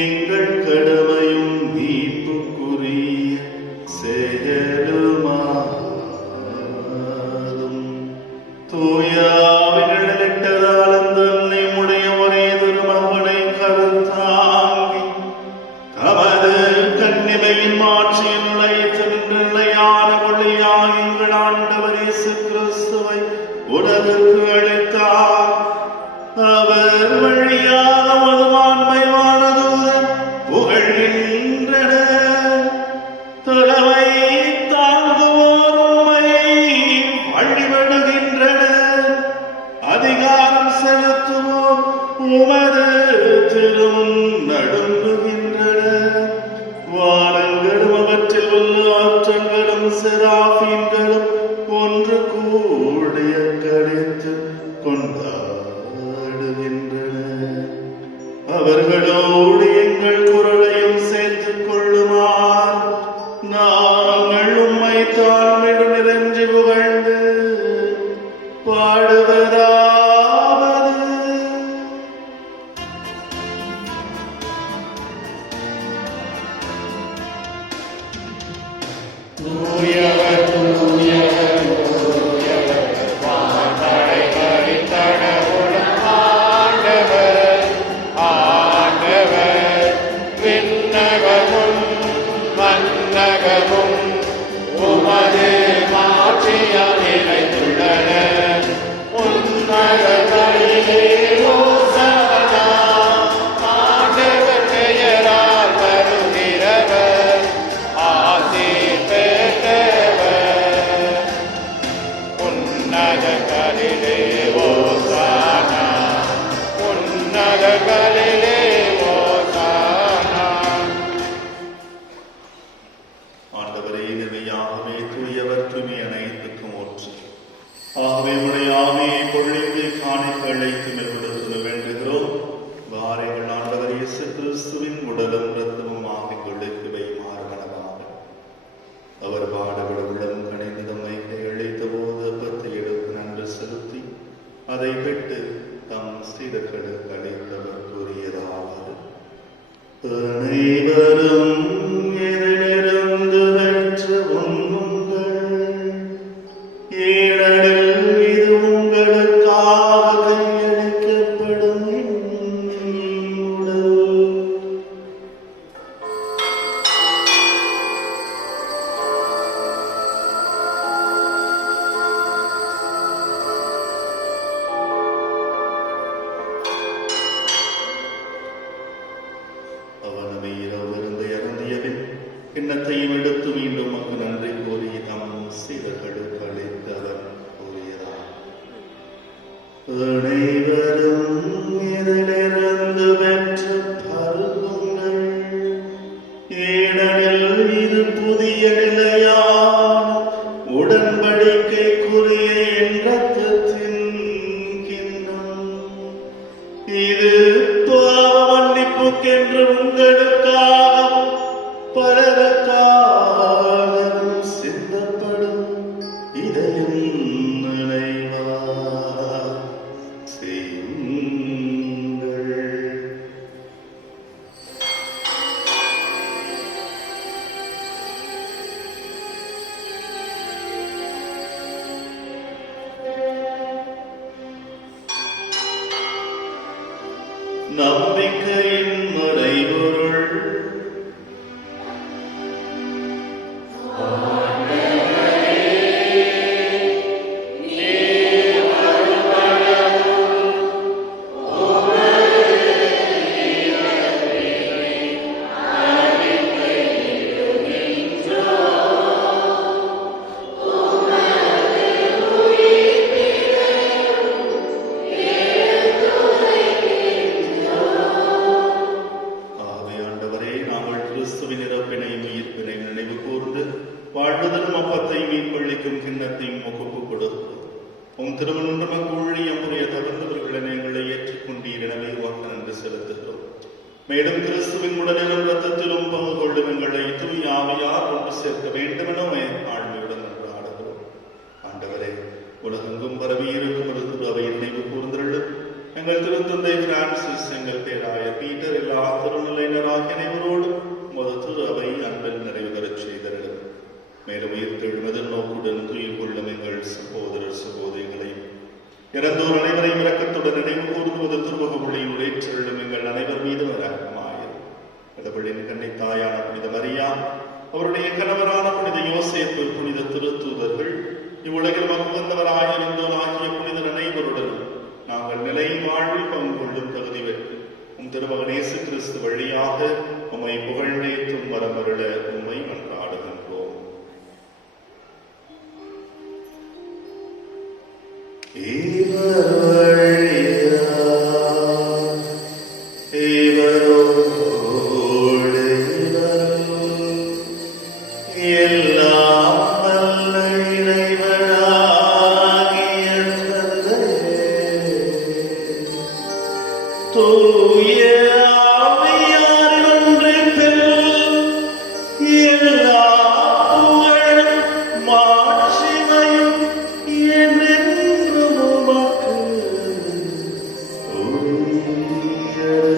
எங்கள் கடமையும் மீட்புக்குரிய செயலுமாகும். தூயாவின் நிழலிட்டதால் தன்னை உடைய ஒரே திருமகனை கருத்தாங்கி தமது கன்னிமையின் மாட்சியின் நிலையான ஒளியாக எங்கள் ஆண்டவர் இயேசு கிறிஸ்துவை உலகுக்கு அளித்தார். அவர் வழியாக மதுமான்மையானது புகழ்கின்றனர். தலைமை தாங்குவோர் உம்மை வழிபடுகின்றனர். அதிகாரம் செலுத்துவோர் உமது திரும் நடுங்குகின்றனர். வானங்களும் அவற்றில் உள்ள ஆற்றல்களும் செராபீன்களும் ஒன்று கூடிய கழித்து கொண்டாடுகின்றனர். அவர்களோடு எங்கள் குரலையும் சேர்த்துக் கொள்ளுமாறு நாங்கள் உம்மை தாழ்மையுடன் நிறைஞ்சு புகழ்ந்து பாடுவதாவது. தூயவர் தூயவர் தூயவர் வான்படைகளின் கடவுளும் ஆண்டவர் ஆண்டவர். விண்ணகமும் மண்ணகமும் உமது மாட்சியால் நிறைந்துள்ளன. உன்னதங்களிலே ஓசன்னா. ஆண்டவர் பெயரால் வருகிறவர் ஆசி பெற்றவர். உன்னதங்களிலே ஓசன்னா. உன்னதங்களிலே ஓசன்னா. ஆண்டவரே, இனிமையாகவே தூயவர் தூய்மை அனைத்துக்கும் ஊற்று. ஆகவே உடைய ஆவியை பொழிந்து காணிக்க அழைத்து மேற்கொடுத்து வேண்டுகிறோம். வாரைகள் அனைவரும் இதிலிருந்து பெற்று உண்ணுங்கள். ஏனெனில் இது உங்களுக்காக கையளிக்கப்படும் என் உடல். அவனவை இரவிருந்து இறந்தியபின் கிண்ணத்தையும் எடுத்து மீண்டும் அங்கு நன்றி கூறி தம் சீடர்களுக்கு அளித்து அவர் கூறியதார்: அனைவரும் இதிலிருந்து பெற்று பருகுங்கள். ஏனெனில் இது புதிய நிலையான உடன்படிக்கைக்குரிய என் இரத்தத்தின் கிண்ணம். இது பாவ மன்னிப்புக்கென்று உங்களுக்காக பலருக்காகவும் சிந்தப்படும். இதையும் நினைவாய் செய்யுங்கள். நம்பிக்கையின் மறைபொருள். ஆகவே ஆண்டவரே, நாங்கள் கிறிஸ்துவின் இறப்பினையும் உயிர்ப்பினை நினைவு கூர்ந்து வாழ்வதலும் அப்பத்தை மீன்பள்ளிக்கும் கிண்ணத்தையும் ஒப்புக் கொடுக்கிறோம். உம் திருமணம் நமக்கு ஊழியம் புரிய தகுந்தவர்களை எங்களை ஏற்றுக்கொண்டீர். எனவே வாக்கு நன்றி செலுத்துகிறோம். மேலும் கிறிஸ்துவின் உடலிலும் இரத்தத்திலும் பங்கு கொள்ளும் எங்களை தூய ஆவியார் கொண்டு சேர்க்க வேண்டுமென ஆழ்மையுடன் ஆடுகிறோம். ஆண்டவரே, உலகெங்கும் பரவி இருக்கும் ஒரு திரு அவை நினைவு கூர்ந்தருளும். எங்கள் திருத்தந்தை பிரான்சிஸ், எங்கள் பேராயர் பீட்டர், எல்லா திருநிலையினராகிய அனைவரோடும் உமது திரு அவை அன்பில் நிறைவு பெறச் செய்தருளும். மேலும் உயிர்த்தெழுமதன் நோக்குடன் துயில் கொள்ளும் எங்கள் சகோதரர் சகோதரிகளை இறந்தோர் அனைவரையும் இரக்கத்துடன் நினைவு கூர்ந்து திருமுக ஒளியில் உரைச்செல்லும் எங்கள் அனைவர் மீதும் இரக்கமாயிரும். கடவுளின் கண்ணை தாயான புனித மரியா, அவருடைய கணவரான புனித யோசேப்பு, புனித திருத்தூதர்கள், இவ்வுலகில் மகுவந்தவராயிருந்தோர் ஆகிய புனிதர் அனைவருடனும் நாங்கள் நிலை வாழ்வில் பங்கு கொள்ளும் தகுதி பெற்று உம் திருமகன் இயேசு கிறிஸ்து வழியாக உம்மை புகழ்ந்தேத்தும் வரமருள உம்மை மன்றாடுகின்றோம். இவர் வழியாய் இவரோடு இவரும் எல்லாம் வல்ல இறைவனாகிய தந்தையே, தூய ஆவியாரின் ஒன்றிப்பில் எல்லா புகழும் மாட்சிமையும் என்றென்றும் உமக்கு உரியது.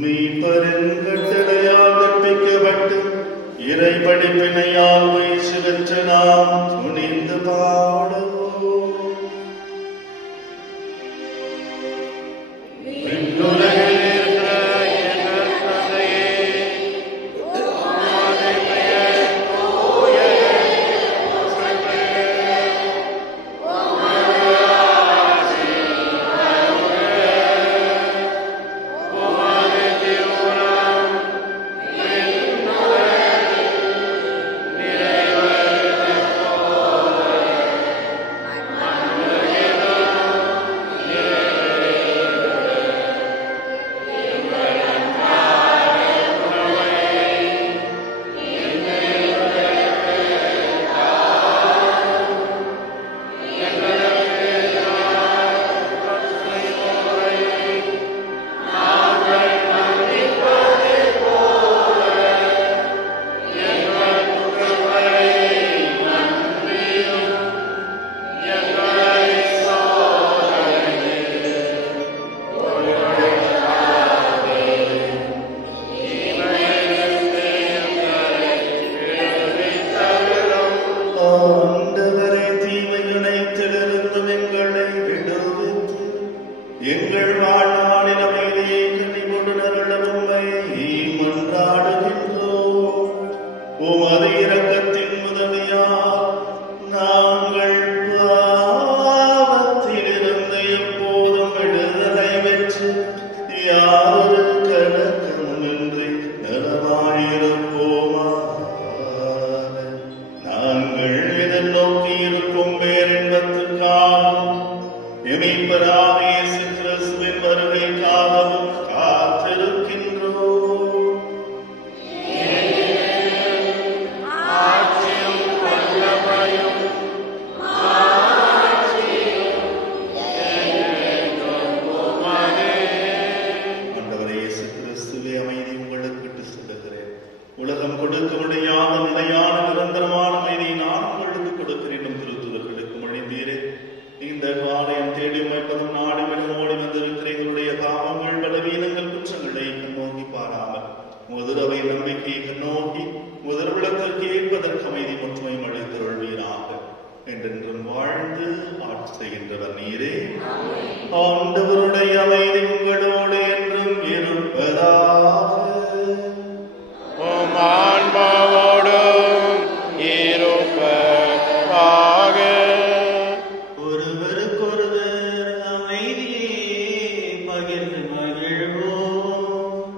மீட்பரின் கட்டளையால் கற்பிக்கப்பட்டு இறை படிப்பினையால் முயற்சி பெற்ற நாம் துணிந்து பாடுவோம். விண்ணுலகில் இருக்கிற எங்கள் தந்தையே, உமது பெயர் தூயது போற்றப்படுக. உமது ஆட்சி வருக. உமது திருவுளம் விண்ணுலகில் நிறைவேறுவது போல மண்ணுலகிலும் நிறைவேறுக. எங்கள் வாழ்நாளில் அமைதியை கனிமொடு நரளவுமை மன்றாடுகின்றோம். உமது இரக்கத்தின் உதவியால் நாங்கள் பாவத்திலிருந்து எப்போதும் விடுதலை பெற்று யாரு கலக்கமின்றி நலமாயிருப்போமாக. நாங்கள் எதிர்நோக்கி இருக்கும் பேரின்பத்துக்காகவும் எமீட்பராகிய இயேசு கிறிஸ்துவின் வருகைக்காகவும் காத்திருக்கின்றோம். ஆட்சியும் வல்லமையும் மாட்சியும் என்றென்றும் உமதே. ஆண்டவரே இயேசு கிறிஸ்துவே, அமைதி உங்களுக்கு விட்டு செல்லுகிறேன். உலகம் கொடுக்க முடியாத நிலையான நிரந்தரமான அமைதியை நான் உங்களுக்கு கொடுக்கிறேன் என்றும் திருத்துதர்களுக்கு மொழிந்தீரே. இந்த காலையம் தேடி உமைப்பதும் நாடுமிடம் ஓடி வந்திருக்கிற எங்களுடைய பாவங்கள் பலவீனங்கள் குற்றங்களை கண்ணோக்கி பாராமல் முதலவை நம்பிக்கையை கண்ணோக்கி முதல் விளக்கிற்கு ஏற்பதற்கு அமைதி ஒற்றுமை அளித்தருள்வீராக. என்றென்றும் வாழ்ந்து ஆட்சி செய்கின்றவர் நீரே. ஆண்டவருடைய அமைதி உங்களோடு என்றும் இருப்பதாக. உம் ஆன்மாவோடும் இருப்பதாக. ஒருவருக்கொருவர் அமைதியை பகிர்ந்து மகிழ்வோம்.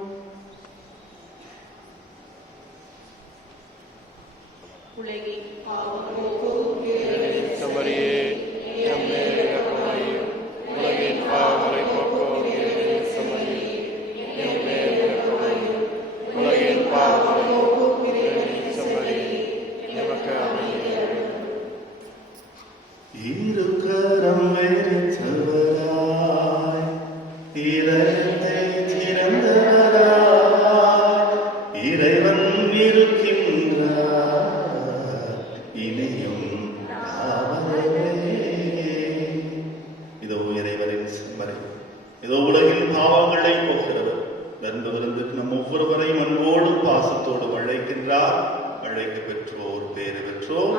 உலகின் பாவம் போக்கும் இறைவனின் செம்மறியே, எம் மேல் இரக்கமாயிரும். உலகின் பாவங்களை போக்கும் இறைவனின் செம்மறியே, எம் மேல் இரக்கமாயிரும். உலகின் பாவங்களை போக்கும் இறைவனின் செம்மறியே, எமக்கு அமைதியாயிரும். இருக்கரம் வெறித்தவராய், இதயத்தை திறந்தவராய், இறைவன் இருக்கின்றார். இனியும் காவலரே. இதோ இறைவனின் செம்மறி, இதோ உலகின் பாவங்களை போகிறவர். வெறுந்து விருந்துக்கு நம் ஒவ்வொருவரையும் அன்போடு பாசத்தோடு அழைக்கின்றார். அழைக்க பெற்றோர் பேறு பெற்றோர்.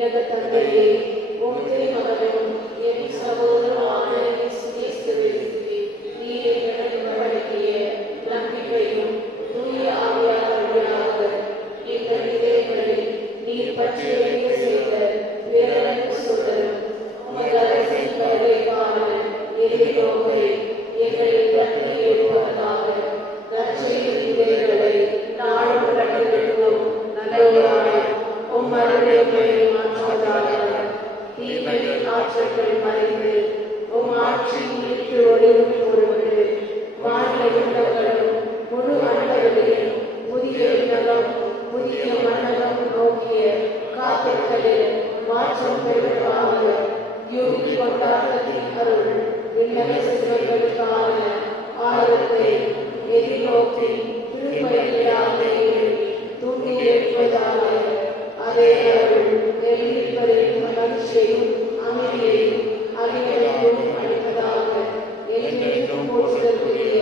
விண்ணக தந்தையே, உம் திருமகனும் என் சகோதரமான இயேசு கிறிஸ்துவிற்கு நீர் எனக்கு வழங்கிய நம்பிக்கையும் தூய ஆவியார் வழியாக எங்கள் இதயங்களில் நீர் பற்றி வைக்க செய்த பேரன்பு சுடரும் உமது அரசின் வருகைக்கான எதிர்நோக்கை எங்களில் கட்டி எழுப்பதற்காக நற்செய்தி விதைகளை நாளும் கண்டுபிடிக்கும் நல்லவரான உம் அருளை மாற்றுவதாக தீமையின் ஆற்றல்கள் மறைந்து உம் ஆட்சியின் இருட்டு ஒளிரும் பொருட்டு வானிலை உள்ளவர்களும் முழு அண்டவர்களையும் புதிய விண்ணகம் புதிய மண்டலம் நோக்கிய காத்திருத்தலில் மாற்றம் பெறுவதாக யூகி கொண்டாட்டத்தின் அருள் விண்ணக செல்வங்களுக்கான ஆர்வத்தை எதிர்நோக்கி திருப்பலியாக தூண்டி எழுப்பதாக அதே அருள் எல்லிப்பரின் மகிழ்ச்சியையும் அமைதியையும் அனைவரையும் அளிப்பதாக என்றென்றும் போற்றுதற்குரிய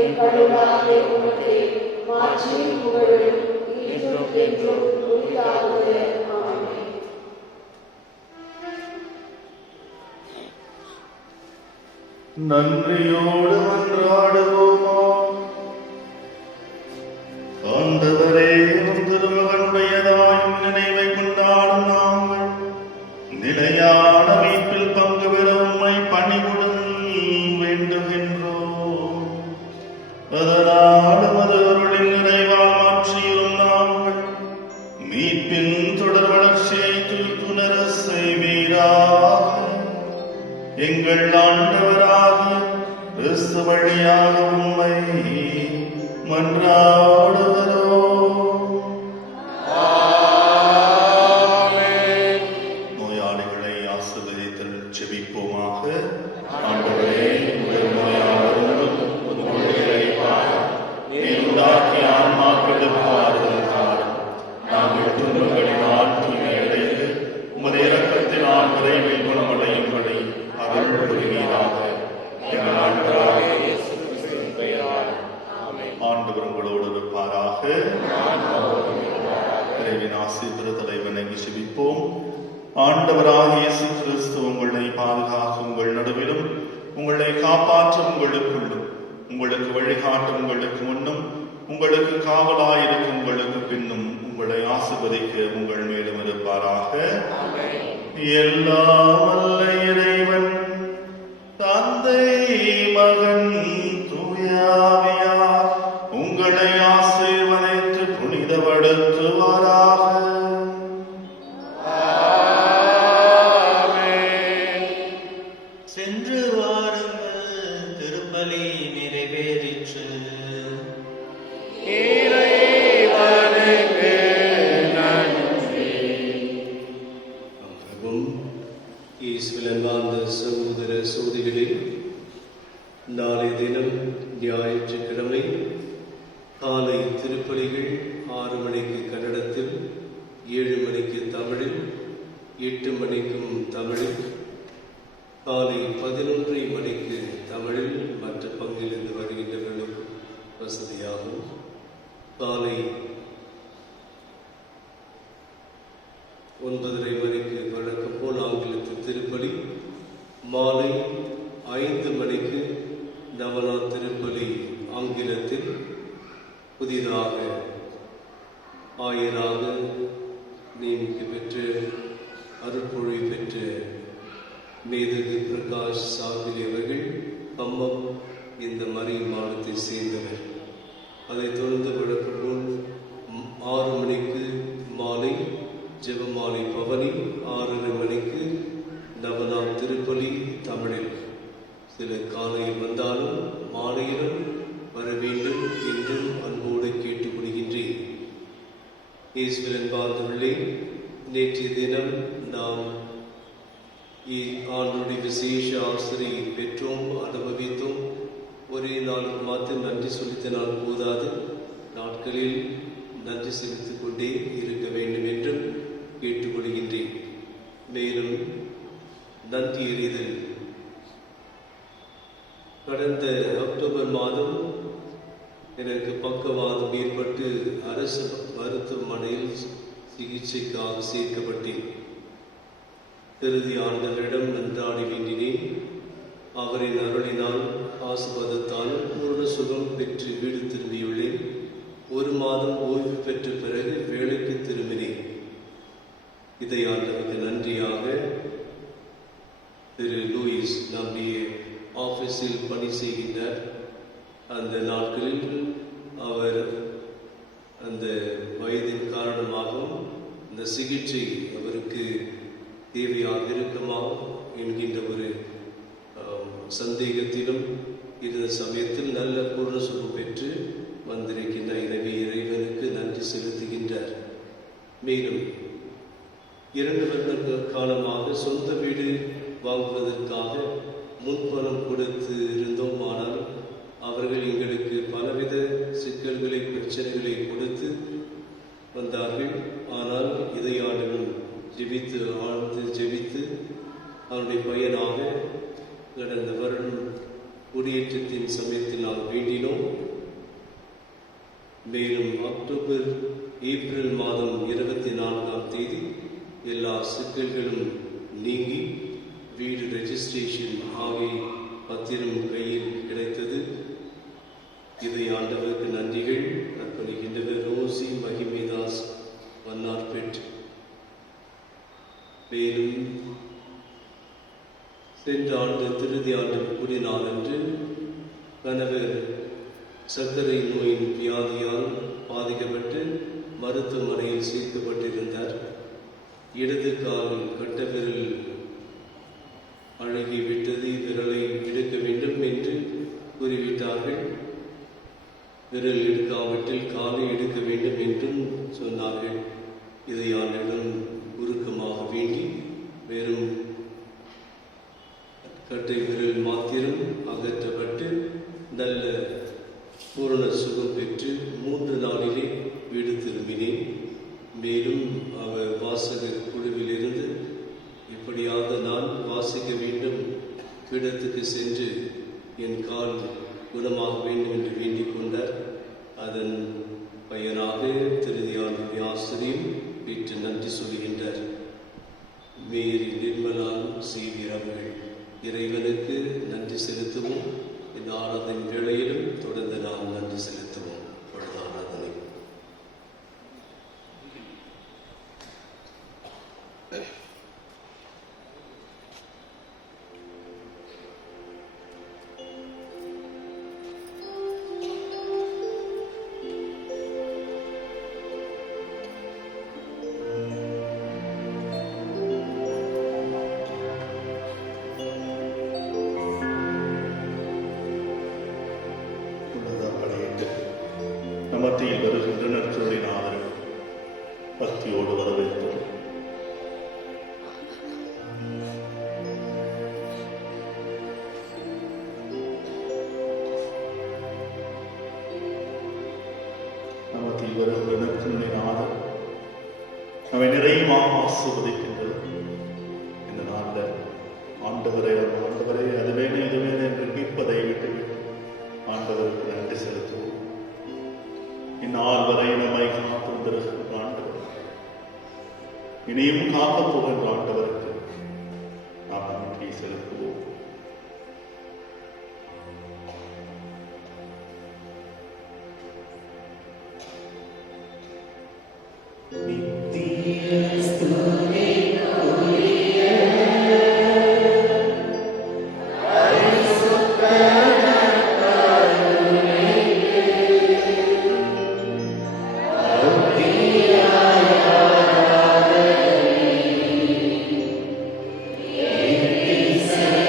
என் கடவுளாகிய உமக்கே மாட்சியும் புகழும் இன்றும் என்றும் உரித்தாகுக. ஆமென். நன்றியோடு மன்றாடுவோமா. ஆண்டவரே, உம் திருமகனுடையதாயும் நினைவை கொண்டாடும் நாங்கள் நிலையான மீட்பில் பங்கு பெற உம்மை பணிவுடன் வேண்டுகின்றோம். அதனால் உமது அருளின் நிறைவால் மாற்றியும் நாங்கள் மீட்பின் தொடர் வளர்ச்சியை துணர செய்வீராக. எங்கள் ஆண்டவராகிய கிறிஸ்து வழியாக உம்மை மன்றாடுகிறோம். நோயாளிகளை ஆசீர்வதித்தல் ஜெபிப்போமாக. ஆண்டவரே, உங்கள் நோயாளர்களும் நீர் உண்டாக்கிய ஆன்மாக்களுக்கு ஆறுதல் தாரும். நாங்கள் துன்பங்களினால் தூய்மையடைந்து உமது இரக்கத்தினால் விரைவில் குணமடையும்படி அருள் புரிவீராக. எங்கள் ஆண்டவராகிய இயேசு கிறிஸ்துவின் பெயரால் ஆமென். ஆண்டவர் உங்களோடு இருப்பாராக. இறைவன் ஆசீர்வாதத்தை வணங்கி ஜெபிப்போம். ஆண்டவராகிய இயேசு கிறிஸ்து உங்களை பாதுகாக்கும் உங்கள் நடுவிலும் உங்களை காப்பாற்றும் உங்களுக்குள்ளும் உங்களுக்கு வழிகாட்டும் உங்களுக்கு முன்னும் உங்களுக்கு காவலாயிருக்கும் உங்களுக்கு பின்னும் உங்களை ஆசீர்வதிக்க உங்கள் மேலும் இருப்பாராக. எல்லாம் வல்ல இறைவன் தந்தை மகன் தூய ஆவியார் உங்களை ஆசீர்வதித்து புனிதப்படுத்துவாராக. சென்று வாருங்கள், திருப்பலி நிறைவேறிற்று. இயேசுவின் சகோதர சகோதரிகளே, நாளை தினம் ஞாயிற்றுக்கிழமை காலை திருப்பலிகள் 6 மணிக்கு கன்னடத்தில், 7 மணிக்கு தமிழில், 8 மணிக்கும் தமிழில், காலை 11:30 மணிக்கு தமிழில் மற்ற பங்கிலிருந்து வருகின்றவர்களுக்கு வசதியாகும். காலை 9:30 மணிக்கு வழக்கம் போல் ஆங்கிலத்தில் திருப்பலி, மாலை 5 மணிக்கு நவநா திருப்பலி ஆங்கிலத்தில் புதிதாக ஆயராக நியமிக்க பெற்று அருட்பொழிவு பெற்ற மேதகு பிரகாஷ் சாகிலி அவர்கள் கம்மம் இந்த மறை மாவட்டத்தை சேர்ந்தவர். அதைத் தொடர்ந்து வழக்கம் போல் 6 மணிக்கு மாலை ஜெபமாலை பவனி, 6:30 மணிக்கு நவநா திருப்பலி தமிழில். சிலர் காலையில் வந்தாலும் மாலையிலும் வர வேண்டும் என்றும் அன்போடு கேட்டுக்கொள்கின்றேன். இயேசுவின் வாழ்ந்தவர்களே, நேற்றைய தினம் நாம் ஆண்டுடைய விசேஷ ஆசிரியை பெற்றோம், அனுபவித்தோம். ஒரே நாளுக்கு மாத்திரம் நன்றி செலுத்தினால் போதாது, நாட்களில் நன்றி செலுத்திக் கொண்டே இருக்க வேண்டும் என்றும் கேட்டுக்கொள்கின்றேன். மேலும் நன்றி எறிதல். கடந்த அக்டோபர் மாதம் எனக்கு பக்கவாதம் ஏற்பட்டு அரசு மருத்துவமனையில் சிகிச்சைக்காக சேர்க்கப்பட்டேன். இறுதி ஆண்டவரிடம் நன்றாடி வேண்டினேன். அவரின் அருளினால் ஆசீர்வாதத்தால் பூரண சுகம் பெற்று வீடு திரும்பியுள்ளேன். 1 மாதம் ஓய்வு பெற்ற பிறகு வேலைக்கு திரும்பினேன். இதை ஆண்டவருக்கு நன்றியாக திரு லூயிஸ் நம்முடைய ஆபீஸில் பணி செய்கின்றார். அந்த நாட்களில் அவர் அந்த வயதின் காரணமாகவும் இந்த சிகிச்சை அவருக்கு தேவையாக இருக்குமா என்கின்ற ஒரு சந்தேகத்திலும் இருந்த சமயத்தில் நல்ல பூர்ண சுகம் பெற்று வந்திருக்கின்ற எனவே இறைவனுக்கு நன்றி செலுத்துகின்றார். மேலும் 2 வருட காலமாக சொந்த வீடு வாங்குவதற்காக முன்பணம் கொடுத்து இருந்தோம். ஆனால் அவர்கள் எங்களுக்கு பலவித சிக்கல்களை பிரச்சனைகளை கொடுத்து வந்தார்கள். ஆனால் இதை ஆண்டவன் ஆழ்ந்து ஜெபித்து அவருடைய பயனாக கடந்த வருடம் குடியேற்றத்தின் சமயத்தில் நாம் வேண்டினோம். மேலும் ஏப்ரல் மாதம் 24ஆம் தேதி எல்லா சிக்கல்களும் நீங்கி வீடு ரெஜிஸ்ட்ரேஷன் ஆகிய பத்திரம் கையில் கிடைத்தது. இதை ஆண்டவருக்கு நன்றிகள் அர்ப்பணிக்கின்றவர் ரோசி மகிமேதாஸ் வண்ணார்பேட். மேலும் சென்ற ஆண்டு திருதி ஆண்டு கூடிய நாளன்று கணவர் சர்க்கரை நோயின் வியாதியால் பாதிக்கப்பட்டு மருத்துவமனையில் சேர்க்கப்பட்டிருந்தார். இடது கால் கட்ட விரல் அழுகிவிட்டது, விரலை எடுக்க வேண்டும் என்று கூறிவிட்டார்கள். விரல் எடுக்காவிட்டில் காலை எடுக்க வேண்டும் என்றும் சொன்னார்கள். இதை ஆண்டவன் உருக்கமாக வேண்டி வெறும் கட்டை விரல் மாத்திரம் அகற்றப்பட்டு நல்ல பூரண சுகம் பெற்று 3 நாளிலே வீடு திரும்பினேன். மேலும் அவர் வாசகர் குழுவிலிருந்து இப்படியாக நான் வாசிக்க வேண்டும், பீடத்துக்கு சென்று என் கால் குணமாக வேண்டும் என்று வேண்டிக் கொண்டார். அதன் பயனாக திருதியானுடைய ஆசிரியம் வீட்டு நன்றி சொல்கின்றார். மேரி நிர்மலா சீவியர் அவர்கள் இறைவனுக்கு நன்றி செலுத்துவோம். இந்த ஆராதனை வேளையிலும் தொடர்ந்து நாம் நன்றி செலுத்துவோம். பொழுது ஆராதனை மத்தியில் வருகின்ற நற்சொல்லின் ஆதரவு பக்தியோடு வரவேற்போம். மத்தியில் வருகின்ற நற்சொல்லின் ஆதரவு அவை நிறைவாக ஆசீர்வதிக்கின்றது. இந்த நாளில் ஆண்டவரே அது வேணும் இது வேணும் என்று கேட்பதை விட்டுவிட்டு ஆண்டவருக்கு நன்றி செலுத்துவோம். இந்நாள் வரை நம்மை காத்திருந்திருக்கின்ற ஆண்டவர், இனியும் காக்கப் போகின்ற ஆண்டவருக்கு நாம் நன்றி செலுத்துவோம். Amen.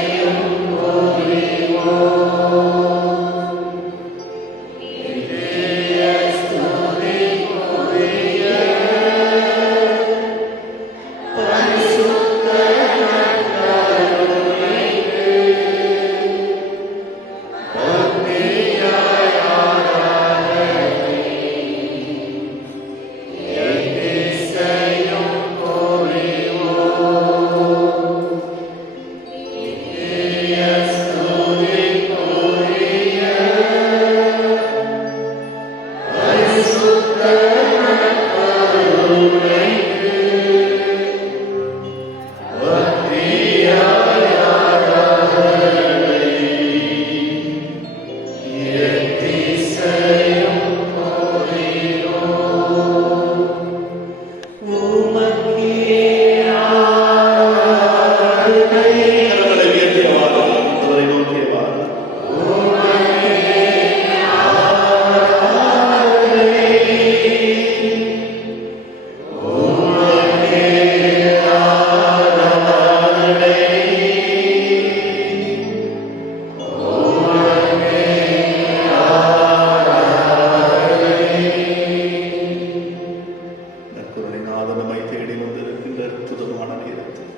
நம்மை தேடி வந்திருக்கின்ற அற்புதமான நேரத்தில்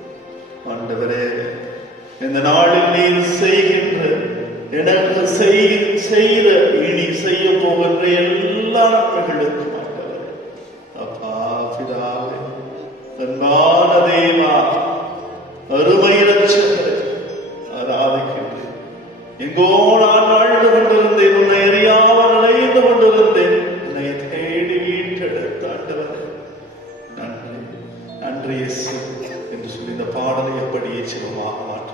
ஆண்டவரே, இந்த நாளில் நீர் செய்கின்ற எனக்கு செய்த இனி செய்ய போகின்ற எல்லா நன்மைகளுக்கும் ஆண்டவரே, அப்பா பிதாவே, அன்பான தேவா, அருமை இரட்சகரே, ஆராதிக்கின்றேன். எங்கோ நான் வாழ்ந்து கொண்டிருந்தேன், உன்னை அறியாமல் அலைந்து கொண்டிருந்தேன், உன்னை தேடி மீட்டெடுத்த ஆண்டவரே நன்றி, நன்றி இயேசு என்று சொல்லி இந்த பாடலை அப்படியே சிவமாக மாற்றுங்கள்.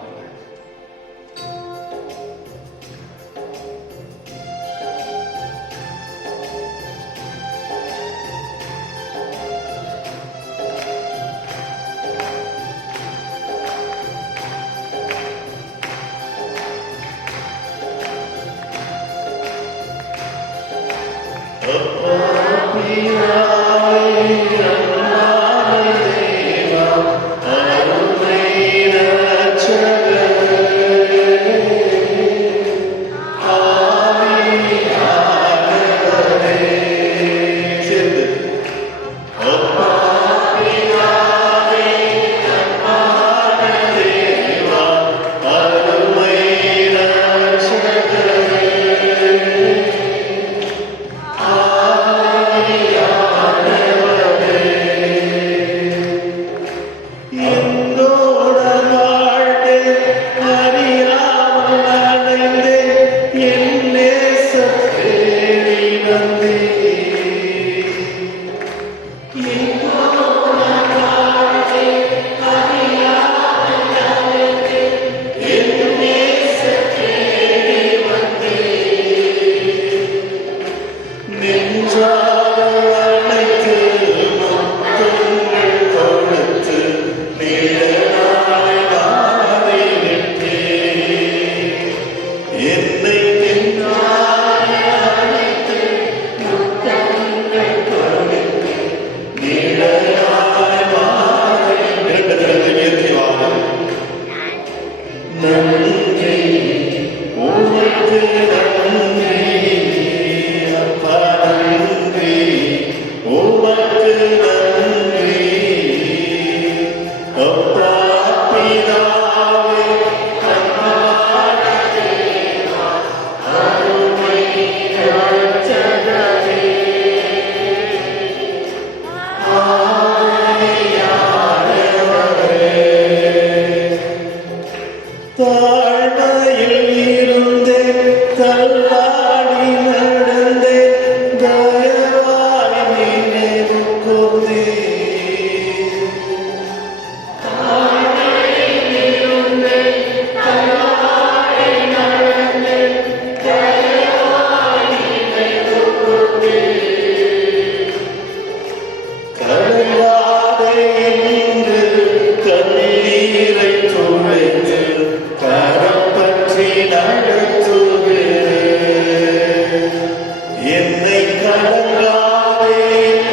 என்னை கலங்காதே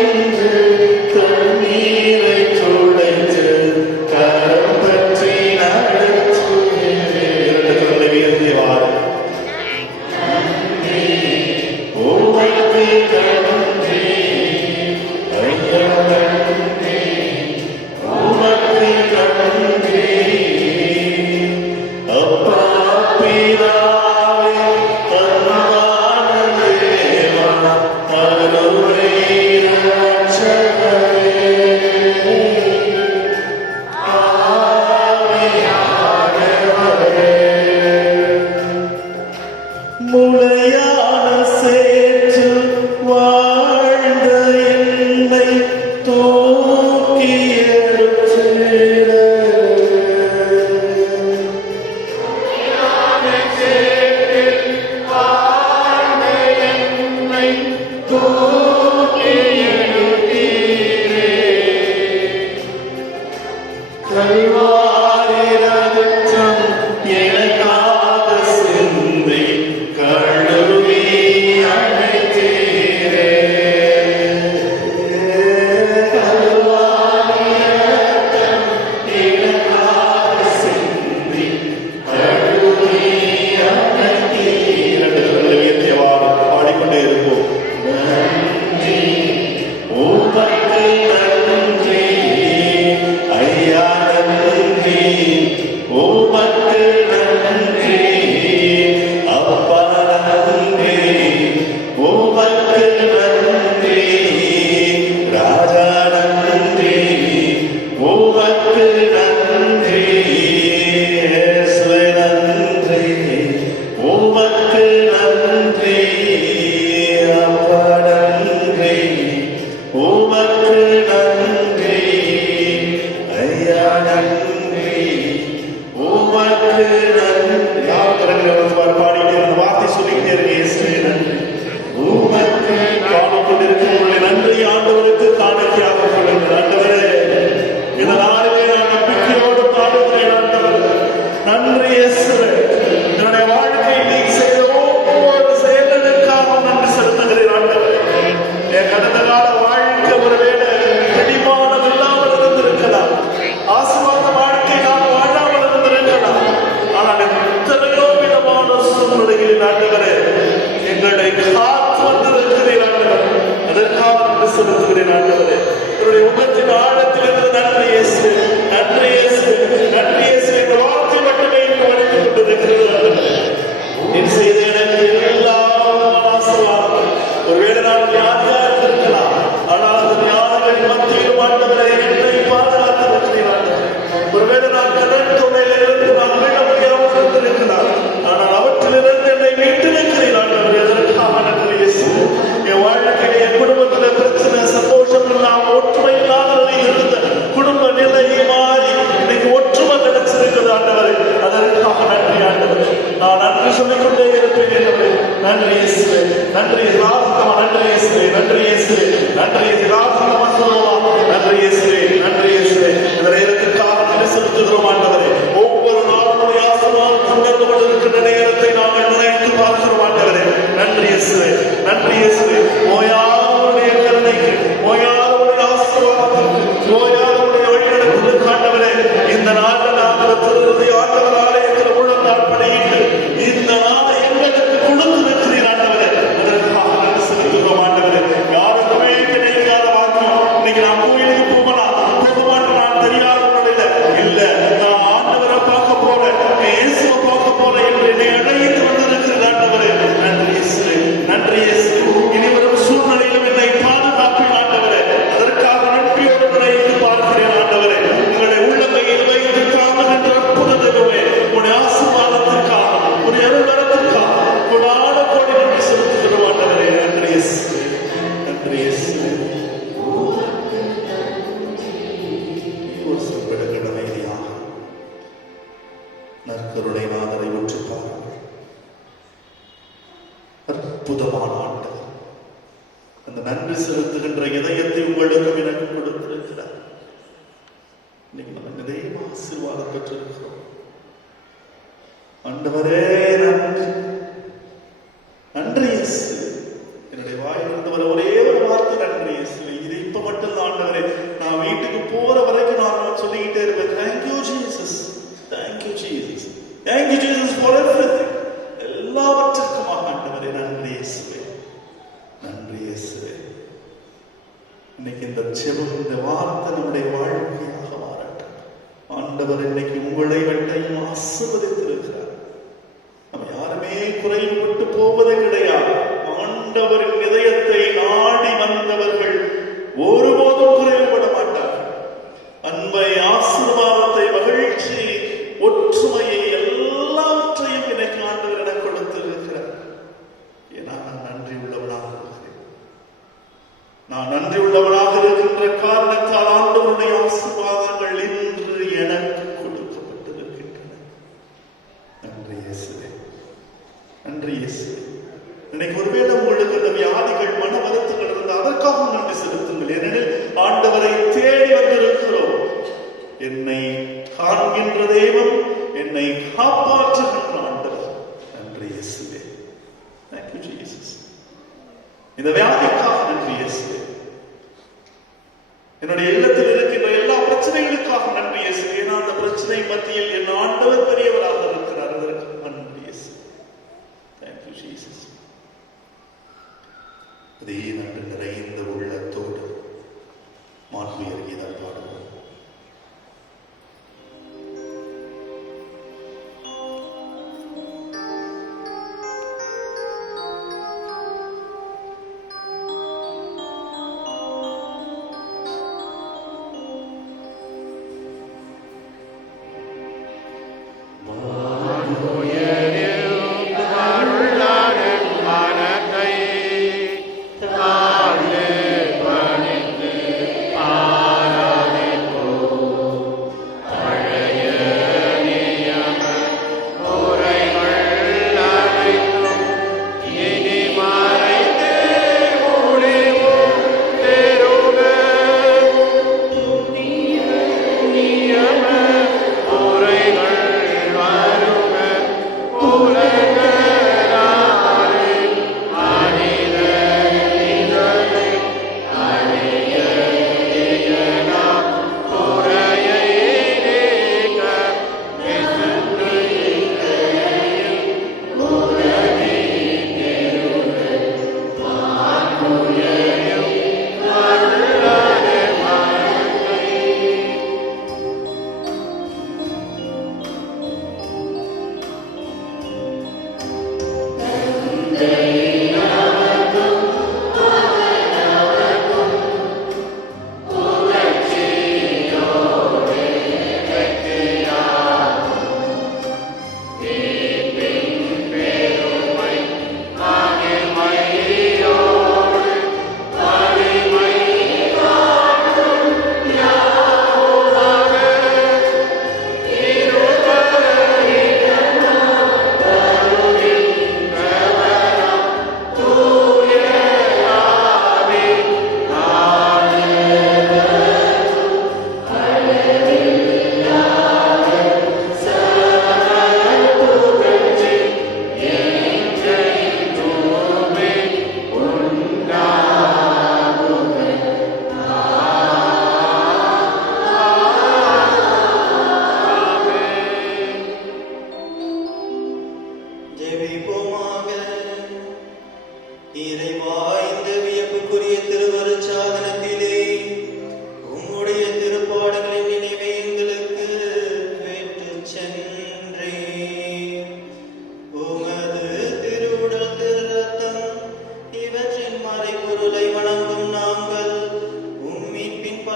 என்று கொண்டிருக்கிறேன் ஆண்டவரே. என்னுடைய உள்ளத்தின் ஆழத்திலிருந்து நன்றி இயேசு, நன்றி இயேசு, நன்றி இயேசு என்ற வார்த்தை மட்டுமே இங்கு வடித்துக் கொண்டிருக்கிறது. என் செய்த எனக்கு எல்லாம் ஆசீர்வாதம். ஒருவேளை நான் வியாதியா இருந்திருக்கலாம், ஆனால் அந்த வியாதிகளின் மத்தியிலும் ஆண்டவரை என்னை பாதுகாத்து வருகிறேன் ஆண்டவரே. ஒருவேளை நான் கடன் தொகையிலிருந்து நான் மீள முடியாமல் இருந்திருக்கிறார், ஆனால் அவற்றிலிருந்து என்னை மீட்டு நிற்கிறேன் ஆண்டவரே. அதற்காக நன்றி இயேசு. என் வாழ்க்கையில என் குடும்பத்தில் பிரச்சனை, சந்தோஷம் இல்லாமல் ஒற்றுமை இல்லாத இருந்த குடும்ப நிலை மாறி இன்னைக்கு ஒற்றுமை கிடைச்சிருக்கிறது ஆண்டவரே. அதற்காக நன்றி ஆண்டவரே. நான் நன்றி சொல்லிக்கொண்டே இருப்பேன் ஆண்டவரே. நன்றி இயேசுவே, நன்றி ராசமா, நன்றி இயேசுவே, நன்றி இயேசுவே, நன்றி ராசமா சொல்லுவா, நன்றி இயேசுவே, நன்றி இயேசுவே. இந்த நேரத்திற்காக நன்றி செலுத்துகிறோம் ஆண்டவரே. ஒவ்வொரு நாளும் ஆசீர்வாதம் கொண்டு கொண்டிருக்கின்ற நேரத்தை நாங்கள் நினைத்து பார்க்கிறோம் ஆண்டவரே. நன்றி இயேசுவே, நன்றி இயேசுவே. ஓயாவுடைய கருணைக்கு, ஓயாவுடைய ஆசீர்வாதத்திற்கு, ஓயாவுடைய வழிநடத்துதலுக்கு ஆண்டவரே, இந்த நாட்டில் நாங்கள் திருதி ஆண்டவர் ஆலயத்தில் முழங்கால் படியிட்டு இந்த நாளை எங்களுக்கு கொடுத்திருக்கிறீர் ஆண்டவரே. அதற்காக நன்றி செலுத்துகிறோம் ஆண்டவரே. யாருக்குமே கிடைக்காத வாக்கியம். இன்னைக்கு நான் கோயிலுக்கு போகலாம், போக மாட்டேன், நான் தெரியாத முறையில இல்ல, நான் ஆண்டவரை பார்க்க போறேன், இயேசுவை பார்க்க போறேன் என்று என்னை அழைத்து வந்திருக்கிறது ஆண்டவரே. நன்றி இயேசுவே, நன்றி இயேசுவே. இனி வரும் சூழ்நிலையிலும் என்னை பாதுகாப்பேன் ஆண்டவரே. அதற்காக நன்றியோடு நினைத்து பார்க்கிறேன் ஆண்டவரே. உங்களை உள்ளங்கையில் வைத்து காணுகின்ற அற்புத தெய்வமே, உங்களுடைய ஆசீர்வாதத்திற்காக, உங்களுடைய அருள்வரத்திற்காக கொடான கோடி நன்றி செலுத்துகிறோம் ஆண்டவரே. நன்றி இயேசுவே, நன்றி இயேசுவே. ஒரு செவ்விடங்கள் அமைதியாக நற்கருணை நாதரை உற்று பாருங்கள். அற்புதமான ஆண்டவர் அந்த நன்றி செலுத்துகின்ற இதயத்தை உங்களுக்கும் எனக்கு கொடுத்திருக்கிறார். இன்னைக்கு நம்ம நிறைய ஆசீர்வாதம் பெற்றிருக்கிறோம் ஆண்டவரே. நன்றி, நன்றி இயேசு. என்னுடைய வாயிலிருந்து வர ஒரே ஒரு வார்த்தை நன்றி இயேசு. இது இப்ப மட்டும் தான் ஆண்டவரே. நான் வீட்டுக்கு போற வரைக்கும் நான் சொல்லிக்கிட்டே இருப்பேன், thank you Jesus, thank you Jesus, thank you Jesus for everything. எல்லாவற்றுக்குமாக ஆண்டவரே நன்றி இயேசுவே, நன்றி இயேசுவே. இன்னைக்கு இந்த ஜெபம், இந்த வார்த்தை நம்முடைய வாழ்க்கையாக மாறட்டும் ஆண்டவர். இன்னைக்கு உங்களை வெண்ணையும் ஆசீர்வதித்திருக்கிறார். நம்ம யாருமே குறைவுபட்டு போவது கிடையாது. ஆண்டவரின் இதயத்தை நாடி வந்தவர்கள் ஒருபோதும் குறைவுபட மாட்டார்கள். அன்பை, ஆசீர்வாதத்தை, மகிழ்ச்சி, ஒற்றுமையை எல்லாவற்றையும் எனக்கு ஆண்டவர் என கொடுத்திருக்கிறார். ஏன்னா நான் நன்றி உள்ளவனாக இருக்கிறேன். நான் நன்றி உள்ளவனாக இருக்கின்ற காரணத்தால் ஆண்டவருடைய ஆசீர்வாதங்கள் இன்று எனக்கு கொடுக்கப்பட்டிருக்கின்றன. நன்றி இயேசுவே, நன்றி இயேசுவே. இன்னைக்கு ஒருவேளை உங்களுக்கு அந்த வியாதிகள், மன வருத்தங்கள் இருந்தால் அதற்காக நன்றி செலுத்துங்கள். ஏனெனில் ஆண்டவரை தேடி வந்திருக்கிறோம். என்னை காண்கின்ற தெய்வம், என்னை காப்பாற்றுகின்ற ஆண்டவர். நன்றி இயேசுவே, தேங்க்யூ ஜீசஸ். இந்த வியாதிக்காக நன்றி இயேசுவே. என்னுடைய இல்லத்தில் இருக்கின்ற எல்லா பிரச்சனைகளுக்காக நன்றி இயேசுவே. ஏன்னா அந்த பிரச்சனை மத்தியில் என் ஆண்டவர் பெரியவராக இருக்கிறார். அதற்கு நன்றி இயேசு, தேங்க்யூ ஜீசஸ். அதே நன்றி நிறைந்த உள்ளத்தோடு மாண்புயர் கீதம் பாடுவோம். பணிந்து ஆராதனை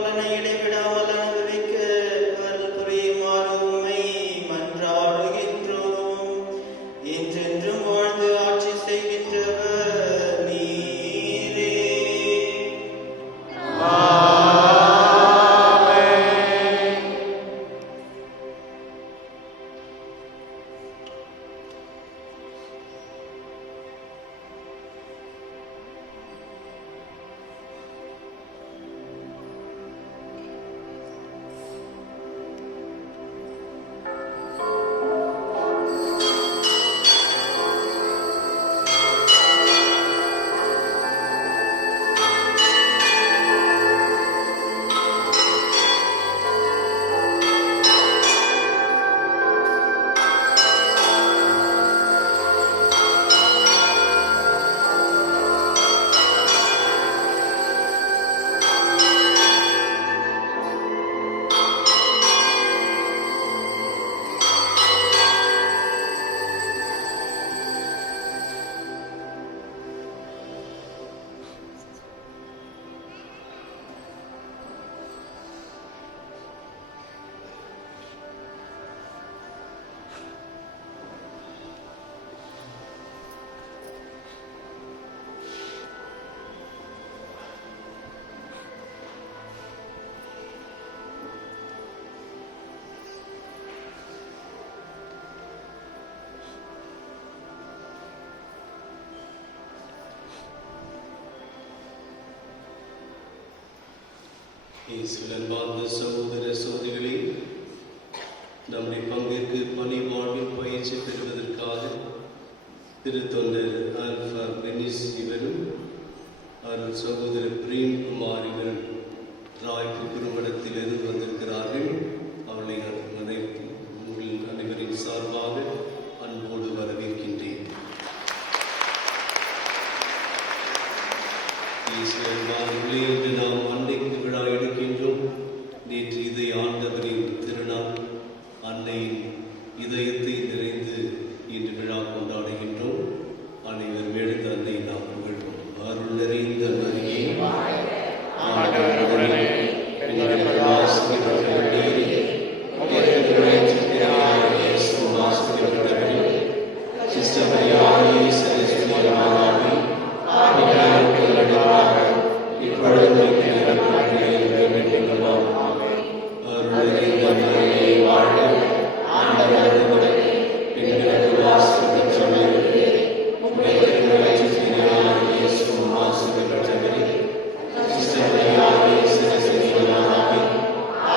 பலனை இடைவிடாமல் அனுபவிக்க அருள் புரியுமாறு உம்மை மன்றாடுகின்றோம். என்றென்றும் வாழ்ந்து ஆட்சி செய்கின்றவர் நீரே. இயேசுவின் வாழ்ந்த சகோதர சகோதரிகளே, நம்முடைய பங்கிற்கு பணி வாழ்வில் பயிற்சி பெறுவதற்காக திருத்தொண்டர் ஆல்பா பெனிஸ் இவரும் அருள் சகோதரர் பிரேம்குமார் இவரும் ராய்ப்பு குறுமடத்திலிருந்து வந்திருக்கிறார்கள். அவர்களை உங்கள் அனைவரின் சார்பாக அன்போடு வரவேற்கின்றேன். இன்று நாம் அன்னைக்கு விழா எடுக்கின்றோம். நேற்று இதை ஆண்டவரின் திருநாள், அன்னையின் இதயத்தை நிறைந்து இன்று விழா கொண்டாடுகின்றோம். அனைவரும் எழுந்த அன்னை நாம் புகழ்வோம். அருள் நிறைந்த மரியே, ஆண்டவருடனே பெண்களுக்குள் ஆசீர்வதிக்கப்பட்டவள் நீரே. உம்முடைய திருவயிற்றின் இயேசு ஆசீர்வதிக்கப்பட்டவரே. சிஸ்டர் மரியாயே செலஸ்டியல் மாதாவே, ஆவியாருக்கு நடுவாக இப்பொழுது அருள் நிறைந்த மரியே வாழ்க. ஆண்டவர் உடனே பெண்களுக்குள் ஆசீர்வதிக்கப்பட்டவள் நீரே. உம்முடைய திருவயிற்றின் இயேசு ஆசீர்வதிக்கப்பட்டவரே. சிஸ்டர் மரியாயே செலஸ்டியல் மாதாவே,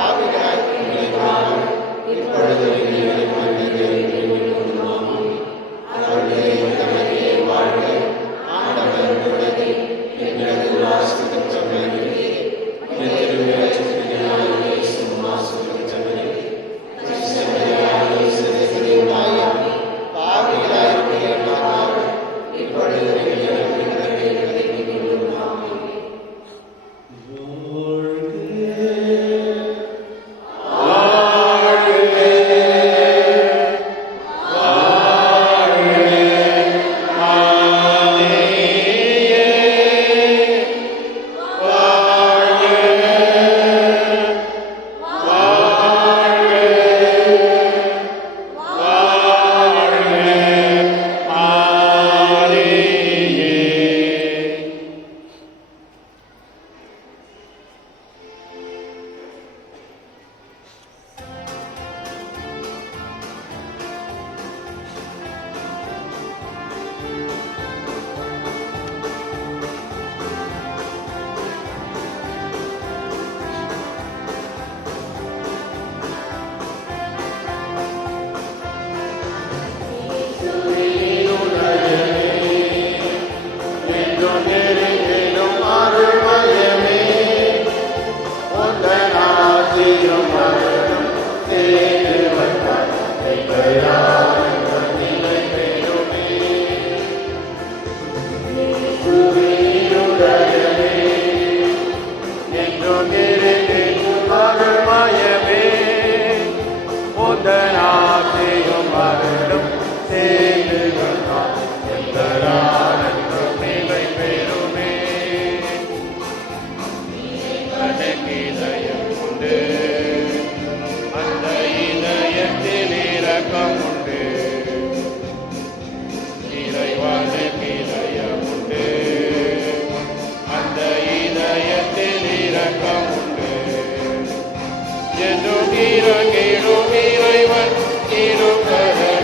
ஆவியாருக்கு நடுவாக இப்பொழுது அருள் நிறைந்த மரியே வாழ்க. ஆண்டவர் உடனே பெண்களுக்குள் ஆசீர்வதிக்கப்பட்டவள் நீரே. உம்முடைய திருவயிற்றின் இயேசு ஆசீர்வதிக்கப்பட்டவரே. சிஸ்டர் மரியாயே செலஸ்டியல் மாதாவே, ஆவியாருக்கு நடுவாக இப்பொழுது நிலை இறங்கிடும் இறைவன் இருகரம்